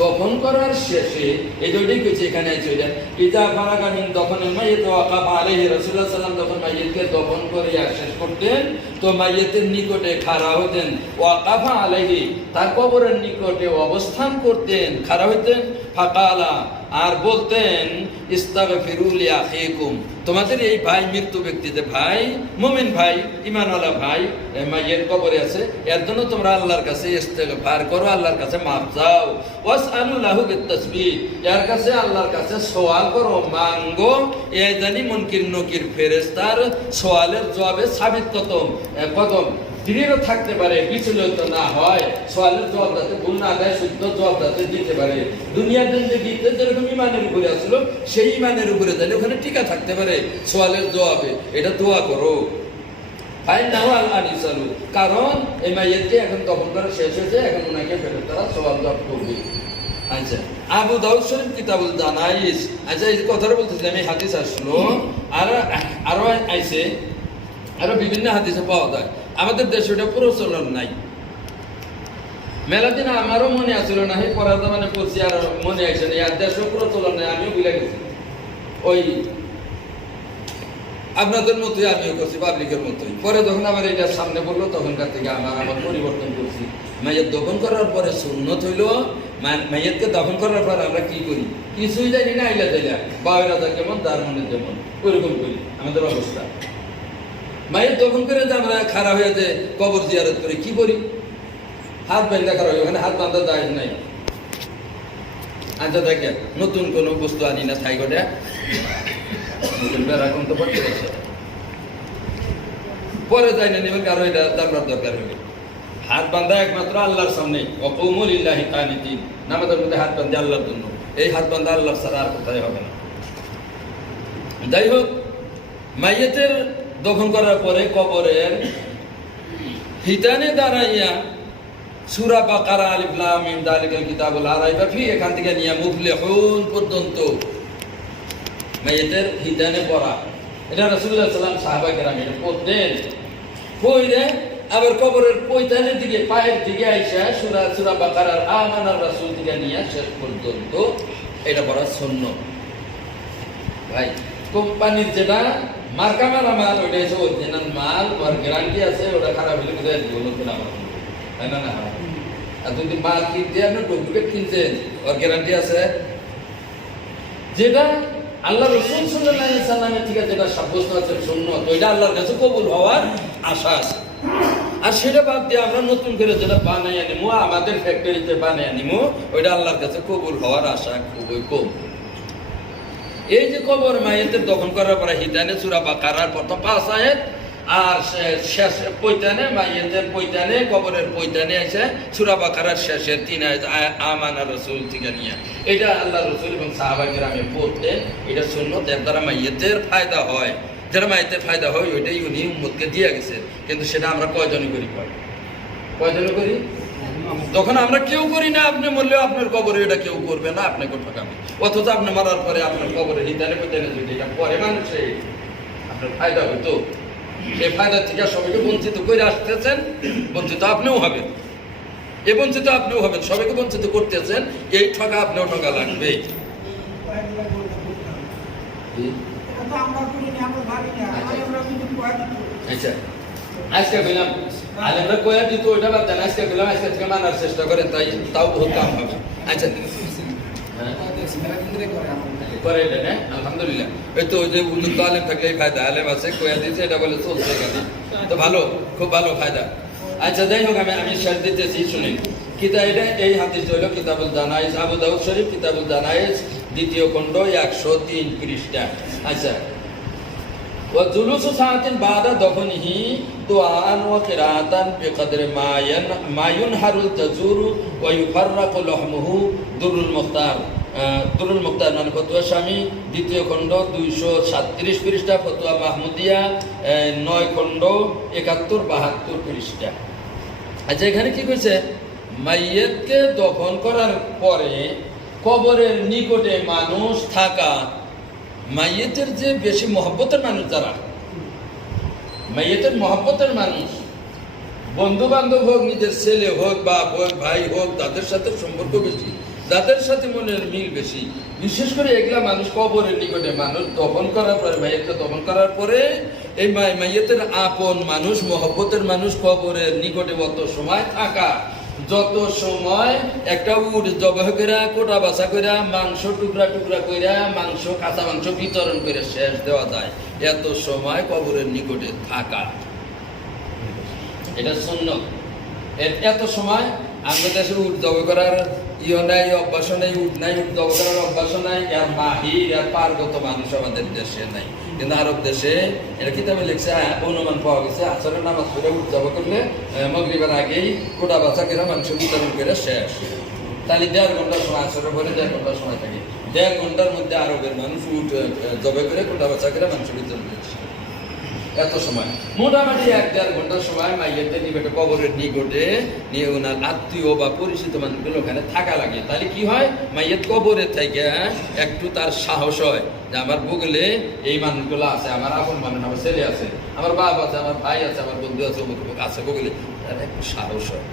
দফন করার শেষে এই দুইটাই কইছে এখানে আছে, ওইটা ইজা ফারাগা মিন দফনিল মাইয়িত ওয়াকাফা আলাইহি রাসূলুল্লাহ সাল্লাল্লাহু আলাইহি ওয়াসাল্লাম যখন মাইয়িতকে দফন করে শেষ করতেন তো মাইয়িতের নিকটে খাড়া হতেন, ওয়াকাফা আলাইহি তার কবরের নিকটে অবস্থান করতেন, খাড়া হতেন, ফাকালা আর বলতেন ইস্তাগফিরু লিআখিকুম, তোমাদের এই ভাই মৃত্যু ব্যক্তিতে ভাই মুমিন ভাই ঈমানওয়ালা ভাই মাইয়ের কবরে আছে, এর জন্য তোমরা আল্লাহর কাছে ইস্তেগফার করো, আল্লাহর কাছে মাফ চাও, ওয়াসআলু লাহু বিত্তাসবিহ এর কাছে আল্লাহর কাছে সওয়াল করো, মাঙ্গো, এই জানি মুনকির নকির ফেরেশতার সওয়ালের জবাবে সাবিত কদম দৃঢ় থাকতে পারে, বিচলিত না হয়, সওয়ালের জবাব যাতে ভুল না দেয়, শুদ্ধ জবাব যাতে দিতে পারে। দুনিয়ার জিন্দেগিতে যেরকম ইমানের উপরে আসলো সেই ইমানের উপরে যাতে ওখানে টিকা থাকতে পারে সওয়ালের জবাবে, এটা দোয়া করো। কারণ এই মাইয়াতকে এখন দফন করা শেষ হয়েছে, এখন ওনাকে ফেরেশতারা সওয়াল জবাব করবে। আচ্ছা, আবু দাউদ শরীফ কিতাবুল জানাইজ, আচ্ছা এই কথাটা বলতেছিলাম, এই হাদিস আসলো, আরো আইছে, আরো বিভিন্ন হাদিসে পাওয়া যায়, আমাদের দেশে ওটা প্রচলন নাই। মেলা দিন আমারও মনে আসছিল না, এই পড়ার মানে পড়ছি, আর মনে আসছে না, আর দেশেও প্রচলন নাই, আমিও ভুলে গেছি। ওই আপনাদের মতোই আমিও করছি, পাবলিকের মতোই। পরে যখন আমার এটা সামনে পড়লো তখনকার থেকে আমার পরিবর্তন করছি। মাইয়ের দফন করার পরে সুন্নত হইল মাইয়াতকে দফন করার পর আমরা কি করি? কিছুই জানি না, আইলা যাইলা বাবার রাজা কেমন তার মনে যেমন ওইরকম করি আমাদের অবস্থা। মায়ের দফন করে যে আমরা খাড়া হয়ে যে কবর জিয়ারত করি, কি করি? হাত বান্ধা খারাপ হয়, ওখানে হাত বান্ধা যায় নাই। আচ্ছা দেখে নতুন কোনো বস্তু আনি না, থাই গোটা নতুন বেড়াকম তো পড়তে গেছে, পরে যাই না নেবেন, কারো এটা জানবার দরকার হবে। হাত বান্ধা একমাত্র আল্লাহর সামনে, অকৌমুলিল্লাহি কানিতিন, নামাজের মধ্যে হাত বান্ধা আল্লাহর জন্য। এই হাত বান্ধা আল্লাহর ছাড়া আর কোথায় হবে না। যাই হোক, মাইয়াতের দফন করার পরে কবরের হিতানে দাঁড়াইয়া সূরা বাকারা আলিফ লাম মিম যালিকাল কিতাবু লা রাইবা ফীহি এখান থেকে নিয়ে মুফলিহুন পর্যন্ত মাইয়াতের হিতানে পড়া, এটা রাসূলুল্লাহ সাল্লাল্লাহু আলাইহি ওয়াসাল্লাম সাহাবা কেরাম এটা পড়তেন। পড়ে আবার কবরের পৈতানের দিকে পায়ের দিকে আইসা সূরা বাকারার আমানার রাসূল থেকে নিয়ে শেষ পর্যন্ত এটা পড়া সুন্নাত। ভাই কোম্পানির যেটা মার্কা মারা মাল ওইটা হচ্ছে অরিজিনাল মাল, ওর গ্যারান্টি আছে, ওটা খারাপ হলে কোথায় বলো কিনা তাই না? না, আর যদি মাল কিনতে আপনি ডুপ্লিকেট কিনছেন, ওর গ্যারান্টি আছে। যেটা আল্লাহ রাসূল সাল্লাল্লাহু আলাইহি ওয়াসাল্লামের থেকে যেটা সাব্যস্ত আছে সুন্নাত, ওইটা আল্লাহর কাছে কবুল হওয়ার আশা আছে। আর সেটা বাদ দিয়ে আমরা নতুন করে যেটা বানাই আনিমু, আমাদের ফ্যাক্টরিতে বানাই আনিমু, ওইটা আল্লাহর কাছে কবুল হওয়ার আশা খুবই কম। এই যে কবর মাইয়াতের দফন করার পরে হিতানে সূরা বাকারার প্রথম 5 আয়াত আর শেষ পৈতানে মাইয়াতের পৈতানে কবরের পৈতানে আছে সূরা বাকারার শেষের 3 আয়াত আমানা রাসূল থেকে নিয়ে, এটা আল্লাহ রাসূল এবং সাহাবা কেরামে পড়তেন। এটা সুন্নাত, এর দ্বারা মাইয়াতের ফায়দা হয়, যারা মাইয়াতের ফায়দা হয় ওইটাই উনি উম্মতকে দিয়ে গেছে। কিন্তু সেটা আমরা কয়জনে করি? কয়জনে করি? তখন আমরা কেউ করি না। আপনি বললেও আপনার কবরে এটা কেউ করবে না, আপনাকে ঠকাবে। অথচ আপনি মারার পরে আপনার কবরে হিতানে পৈতানে যদি এটা পরে মানুষে আপনার ফায়দা হইতো, এই ফায়দা থেকে সবাইকে বঞ্চিত করে আসতেছেন, বঞ্চিত আপনিও হবেন। এ বঞ্চিত আপনিও হবেন, সবাইকে বঞ্চিত করতেছেন, এই ঠকা আপনিও ঠকা লাগবে। আচ্ছা, আজকে বললাম আলেমরা কয়া দিত, ওইটা বাদ দেন। আজকে বললাম আজকে থেকে মানার চেষ্টা করেন, তাও বহুত কাম হবে। আচ্ছা করে এটা না, আলহামদুলিল্লাহ। এই তো যে উন্নত আলেম থাকলে এই ফায়দা, আলেম আছে কয়া দিয়েছে, এটা বলে চলছে এখানে, তো ভালো, খুব ভালো ফায়দা। আচ্ছা যাই হোক, আমি শেষ দিতেছি, শুনেন। এটা এই হাদিস হইল কিতাবুল জানাইজ, আবু দাউদ শরীফ কিতাবুল জানাইজ 2য় খণ্ড 103 পৃষ্ঠা। আচ্ছা, ওয়াজুলুসু সাআতিন বাদা দফনিহি দুআআন ওয়া কিরাআতান বিকদরি মা ইউনহারুল তাজুরু ওয়া ইউফাররাকু লাহমুহু দুরুল মুখতার। দুরুল মুখতার মানে ফতোয়া স্বামী 2য় খণ্ড 237 পৃষ্ঠা, ফতোয়া মাহমুদিয়া 9 খণ্ড 71-72 পৃষ্ঠা। আচ্ছা, এখানে কি কইছে? মাইয়াতকে দফন করার পরে কবরের নিকটে মানুষ থাকা, মাইয়াতের যে বেশি মহব্বতের মানুষ, যারা মাইয়াতের মহব্বতের মানুষ, বন্ধু বান্ধব হোক, নিজের ছেলে হোক, বাপ হোক, ভাই হোক, তাদের সাথে সম্পর্ক বেশি, যাদের সাথে মনের মিল বেশি, বিশেষ করে এগুলা মানুষ কবরের নিকটে মানুষ দফন করার পরে, মাইয়াতকে দফন করার পরে এই মাইয়াতের আপন মানুষ, মহব্বতের মানুষ কবরের নিকটে অত সময় থাকা, যত সময় একটা উট জবাহ করে, কোটা বাছা করে, মাংস টুকরা টুকরা করে, মাংস কাঁচা মাংস বিতরণ করে শেষ দেওয়া যায়, এত সময় কবরের নিকটে থাকা, এটা সুন্নাত। এত সময় আমাদের দেশে উট জবাহ করার নাই, অভ্যাস নাই, উট নাই, উট জবাহ করার অভ্যাস নাই, এর মাহির এর পারগত মানুষ আমাদের দেশে নাই। কিন্তু আরব দেশে এটা কিতাবে লিখছে, অনুমান পাওয়া গেছে, আসরের নামাজ পড়ে উট জবাহ করলে মাগরিবের আগেই কোটা বাছা করে মাংস বিতরণ করে শেষ। তাহলে 1.5 ঘন্টার সময়, আসরের পরে 1.5 ঘন্টার সময় থাকে, 1.5 ঘন্টার মধ্যে আরবের মানুষ উট জবাহ করে কোটা বাছা করে মাংস বিতরণ করে শেষ। এত সময় মোটামুটি 1-1.5 ঘন্টার সময় মাইয়াতের নিকটে, কবরের নিকটে নিয়ে ওনার আত্মীয় বা পরিচিত মানুষগুলো ওখানে থাকা লাগে। তাহলে কি হয়? মাইয়াত কবরের থেকে একটু তার সাহস হয় যে আমার বগলে এই মানুষগুলো আছে, আমার আপন মানুষ, আমার ছেলে আছে, আমার বাপ আছে, আমার ভাই আছে, আমার বন্ধু আছে, আছে বগলে, তার একটু সাহস হয়।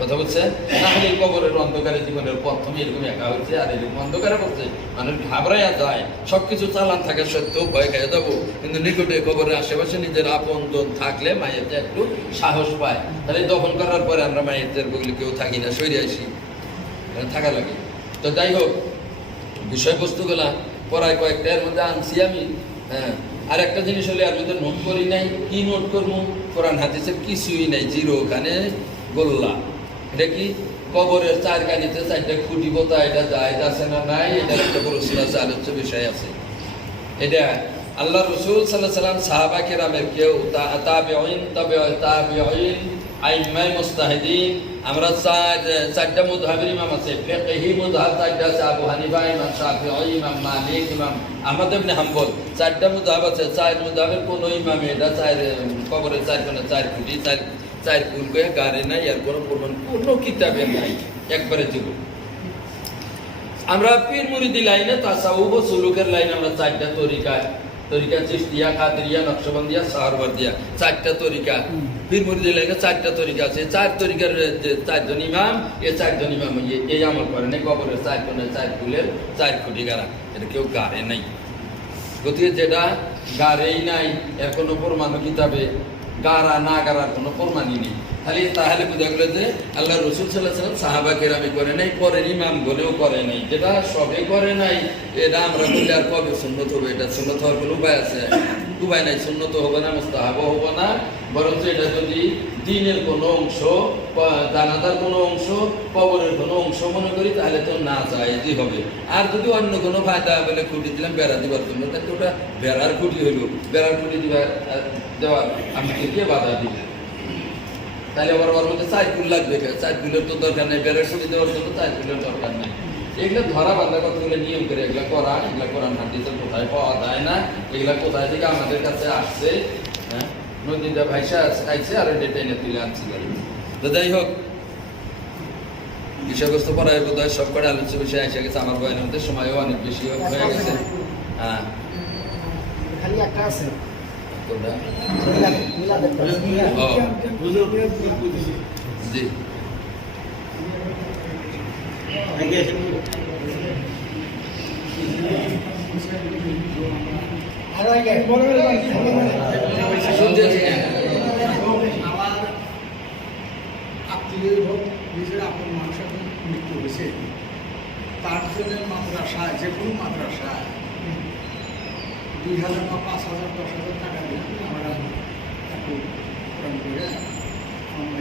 কথা বলছে, তাহলে এই কবরের অন্ধকারে জীবনের প্রথমে এরকম একা হচ্ছে, আর এরকম অন্ধকারে পড়ছে, মানুষ ঘাবড়াইয়া যায়, সবকিছু চালান থাকে সত্ত্বেও ভয় খেয়ে যাবো, কিন্তু নিকটে কবরের আশেপাশে নিজের আপন জন থাকলে মায়েতে একটু সাহস পায়। তাহলে দফন করার পরে আমরা মায়েদের বগলে কেউ থাকি না, সরে আসি। থাকা লাগে। তো যাই হোক, বিষয়বস্তুগুলা পড়ায় কয়েকটা এর মধ্যে আনছি আমি। হ্যাঁ, আর একটা জিনিস হলে আর মধ্যে নোট করি নাই, কি নোট করবো? কোরআন হাদিসের কিছুই নাই, জিরো, ওখানে গোল্লা। এটা কি? কবরের চার কানিতে চারটা খুঁটি পোতা, এটা জায়েজ আছে না নাই, এটা একটা প্রশ্ন আছে, আলোচ্য বিষয় আছে। এটা আল্লাহ রসুল সাল্লাল্লাহু আলাইহি সাল্লাম, সাহাবা কেরামের কেউ, তাবিঈন, তাবিঈন, আইম্মায়ে মুজতাহিদিন, আমরা চারটা মুযহাবের ইমাম আছে, ফিকহি মুযহাব চারটা আছে, আবু হানিফা, ইমাম শাফিঈ, ইমাম মালিক, ইমাম আহমদ ইবনে হাম্বল, চারটা মুযহাব আছে। চার মুযহাবের কোন ইমামে এটা চার কবরের চার কোণে চার খুঁটি, চার কুল করে গাড়ে নাই, আর কোনো প্রমাণ কোনো কিতাবে নাই, একবারে জীবন। আমরা পীর মুরিদি লাইনে, তাসাউফ ও সুলুকের লাইনে আমরা চারটা তরিকা চিশতিয়া, কাদরিয়া, নকশবন্দিয়া, সাহারওয়ার্দিয়া, চারটা তরিকা। পীর মুরিদি লাইনে চারটা তরিকা আছে। চার তরিকার যে চারজন ইমাম, এই চারজন ইমাম এই আমল করে নাই, কবরের চার কোণে চার কুলের চার খুঁটি গাড়া, এটা কেউ গাড়ে নাই। গতিকে যেটা গাড়েই নাই, এর কোনো প্রমাণ কিতাবে গাড়া না গাড়ার কোনো প্রমাণই নেই। তাহলে বোঝা গেল যে আল্লাহ রসুল সাল্লাল্লাহু আলাইহি ওয়াসাল্লাম সাহাবা কেরামি করে নাই, পরের ইমাম বলেও করে নাই। যেটা সবে করে নাই, এটা আমরা বললে আর কবে সুন্নত হবে? এটা সুন্নত হওয়ার কোনো উপায় আছে? উপায় নাই। সুন্নত হবে না, মুস্তাহাবও হবে না, বরঞ্চ এটা যদি দ্বীনের কোনো অংশ, জানাজার কোনো অংশ, কবরের কোনো অংশ মনে করি, তাহলে তো না জায়েজই হবে। আর যদি অন্য কোনো ফায়দা বলে খুঁটি দিলাম বেড়া দিবার জন্য, তাহলে ওটা বেড়ার খুঁটি হইল, বেড়ার খুঁটি দেওয়ার আমি কে বাধা দিব? তাহলে আবার ওর মধ্যে চার কুল লাগবে, চার কুলের তো দরকার নেই, বেড়ার খুঁটি দেওয়ার জন্য চার কুলের দরকার নেই। এগুলো ধরা বান্ধা কতগুলো নিয়ম করে এগুলা করা, এগুলা কোরআন হাদিসের কোথায় পাওয়া যায় না, এগুলা কোথায় থেকে আমাদের কাছে আসছে, হ্যাঁ, নদীটা ভাইসা আইছে আর এটা টেনে তুলে আনছি। তো যাই হোক, বিষয়বস্তু পড়ায় বোধ হয় সব করে আলোচ্য বিষয় এসে গেছে। আমার বয়নের মধ্যে সময়ও অনেক বেশি হয়ে গেছে। হ্যাঁ, খালি একটা আছে, কোনটা? জি, শুনতেছি। আমার আত্মীয় হোক, নিজের আপন মানুষের মৃত্যু হয়েছে, তার জন্য মাদ্রাসায়, যে কোনো মাদ্রাসায় 2,000 বা 5,000, 10,000 টাকা দিয়ে আমরা একটু প্রদান করে আমরা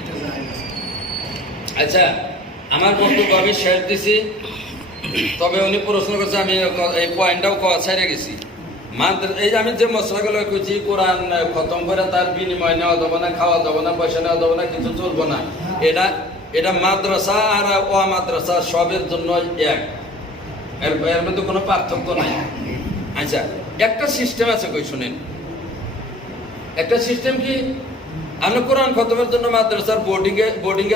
এটা যায় আছে। আচ্ছা, আমার বক্তব্য আমি শেষ দিছি, তবে উনি প্রশ্ন করছে, আমি এই পয়েন্টটাও ছেড়ে গেছি। এই যে আমি যে মশলাগুলো করছি, কোরআন খতম করে তার বিনিময় নেওয়া যাবে না, খাওয়া যাবে না, পয়সা নেওয়া যাবে না, কিছু চলবো না, এটা মাদ্রাসা আর মাদ্রাসা সবের জন্য এক, এর মধ্যে কোনো পার্থক্য নাই। আচ্ছা, একটা সিস্টেম আছে, কই শুনেন। একটা সিস্টেম কি, আপনি কোরআন খতমের জন্য মাদ্রাসার বোর্ডিং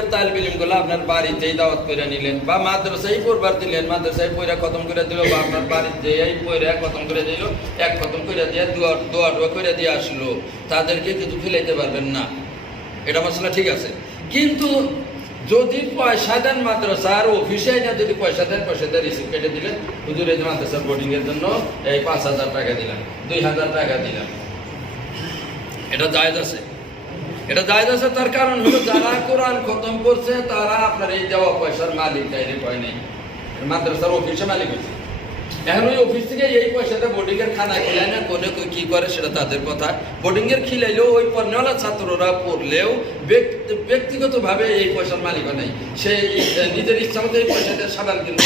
এর তালিব ইলমগুলো আপনার বাড়িতেই দাওয়াত করে নিলেন, বা মাদ্রাসায় পড়বার দিলেন, মাদ্রাসায় পড়া খতম করে দিল, বা আপনার বাড়িতে পড়া খতম করে দিল, এক খতম করে দিয়ে দোয়া করে দিয়ে আসলো, তাদেরকে কিন্তু ফেলাইতে পারবেন না। এটা মশলা ঠিক আছে। কিন্তু যদি পয়সা দেন মাদ্রাসার অফিসে না, যদি পয়সা দেন, রিসিপ্ট কেটে দিলেন, হুজুর এই মাদ্রাসার বোর্ডিং এর জন্য এই 5,000 টাকা দিলাম, 2,000 টাকা দিলাম, এটা জায়েজ আছে। এটা জায়েজ আছে, তার কারণ হলো যারা কোরআন খতম করছে তারা আপনার এই দেওয়া পয়সার মালিক ডাইরেক্ট হয় নাই, মাদ্রাসার অফিসে মালিক হয়েছে। এখন ওই অফিস থেকে এই পয়সাটা বোর্ডিং এর খানা খিলায় না, কোনে কি করে সেটা তাদের কথা। বোর্ডিং এর খিলাইলেও ওই পড়নেওয়ালা ছাত্ররা পড়লেও ব্যক্তিগতভাবে এই পয়সার মালিক নাই। সে নিজের ইচ্ছা মতো এই পয়সাটা সাবান কিনবো,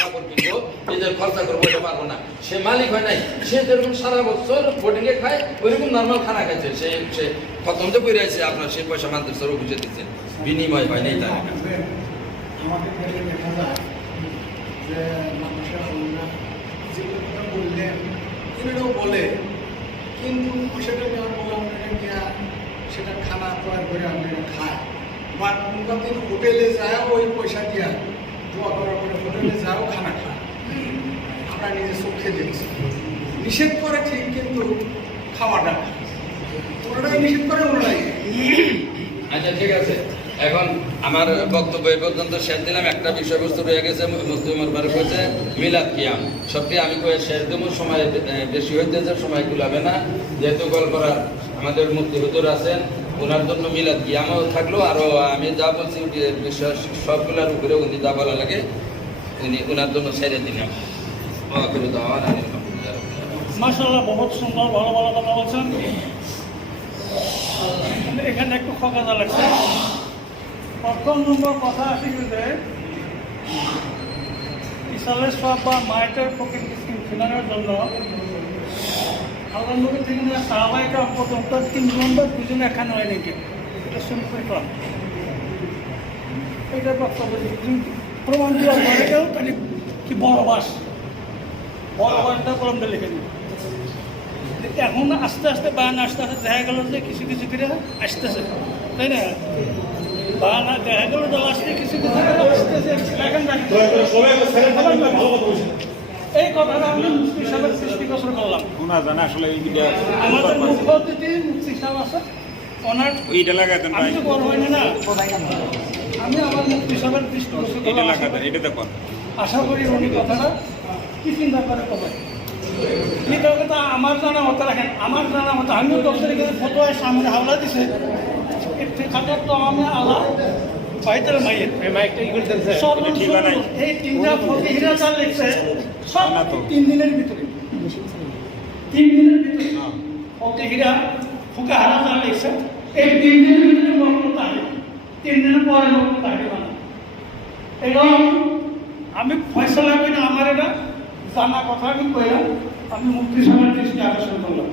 কাপড় কিনবো, নিজের খরচা করবো, এটা পারবো না, সে মালিক হয় নাই। সে যেরকম সারা বছর বোর্ডিং এ খায়, ওইরকম নর্মাল খানা খাইছে, সে খতম তো করে আছে, আপনার সেই পয়সা মাদ্রাসার অফিসে দিচ্ছে, বিনিময় হয় নাই তার। আমাদের দেশে দেখা যায় যে মানুষের আল্লাহ যে কথা বললেন এনারাও বলে, কিন্তু সেটা নেওয়ার পর আমরা সেটা খানা তৈরি করে আমরা খায়, বা কোনটা দিন হোটেলে যায় ওই পয়সা দিয়া দোয়া করার পরে হোটেলে যাও খানা খায়। আমরা নিজে চোখে দেখছি, নিষেধ করে ঠিক, কিন্তু খাওয়াটা ওনারাই নিষেধ করে, ওনারাই। আচ্ছা, ঠিক আছে। এখন আমার বক্তব্য এই পর্যন্ত শেষ দিলাম। একটা বিষয়বস্তু রয়ে গেছে, মুসলিমের বারে হয়েছে মিলাদ কিয়াম। সবটি আমি কয়ে শেষ দেবো, সময় বেশি হইতেছে, সময় কুলাবে না। যেহেতু গল্প করার আমাদের মুফতি হুজুর আছেন, ওনার জন্য মিলাদ কি আমাও থাকলো আরো আমি যা বলছি বিশ্বাস সবগুলোর উপরে উনি যা বলা লাগে উনি ওনার জন্য ছেড়ে দিলাম মাশাআল্লাহ বহুত সুন্দর ভালো ভালো কথা বলছেন। এখানে একটু খকাজা লাগছে। প্রথম নম্বর কথা আসি যে ইসালের সব বা মায়ের পকেট স্কিম ফেলানোর জন্য আল্লাহ নবী থেকে সাহাবাইকা প্রথম 3 নম্বর 2 এখানে হয় নাকি এটা শুনতে পান এটা বক্তব্য প্রমাণ দেওয়া পরে কেউ তাহলে কি বড় বাস প্রমাণটা লিখে দিন। এখন আস্তে আস্তে বায়ান আস্তে আস্তে দেখা গেল যে কিছু কিছু করে আসতেছে, তাই না? বায়ান দেখা গেল যে আসতে কিছু কিছু করে আসতেছে। এই কথাটা আমি মুফতি সাহেবের দৃষ্টিগোচর করলাম। আমাদের মুখ্য অতিথি মুফতি সাহেব আছে, ওনার আমি তো বড় হয়নি না, আমি আমার মুফতি সাহেবের দৃষ্টিগোচর করলাম। আশা করি উনি কথাটা কি চিন্তা করে কবে কি কথা আমার জানা মতো রাখেন, আমার জানা মতো আমিও দপ্তরে গেলে ফটোয় সামনে হাওলা দিছে খাতার তো আমি আলা বাইতের মাইয়ের এই 3টা ফকিরা যা লিখছে সব 3 দিনের ভিতরে ফকিরা ফুকাহারা যা লিখছে এই 3 দিনের ভিতরে বক্তব্য থাকে, 3 দিনের পরে বক্তব্য থাকে না। এবং আমি ফয়সালা করি না, আমার এটা জানা কথা আমি কইলাম, আমি মুফতি সাহেবের দৃষ্টি আকর্ষণ করলাম।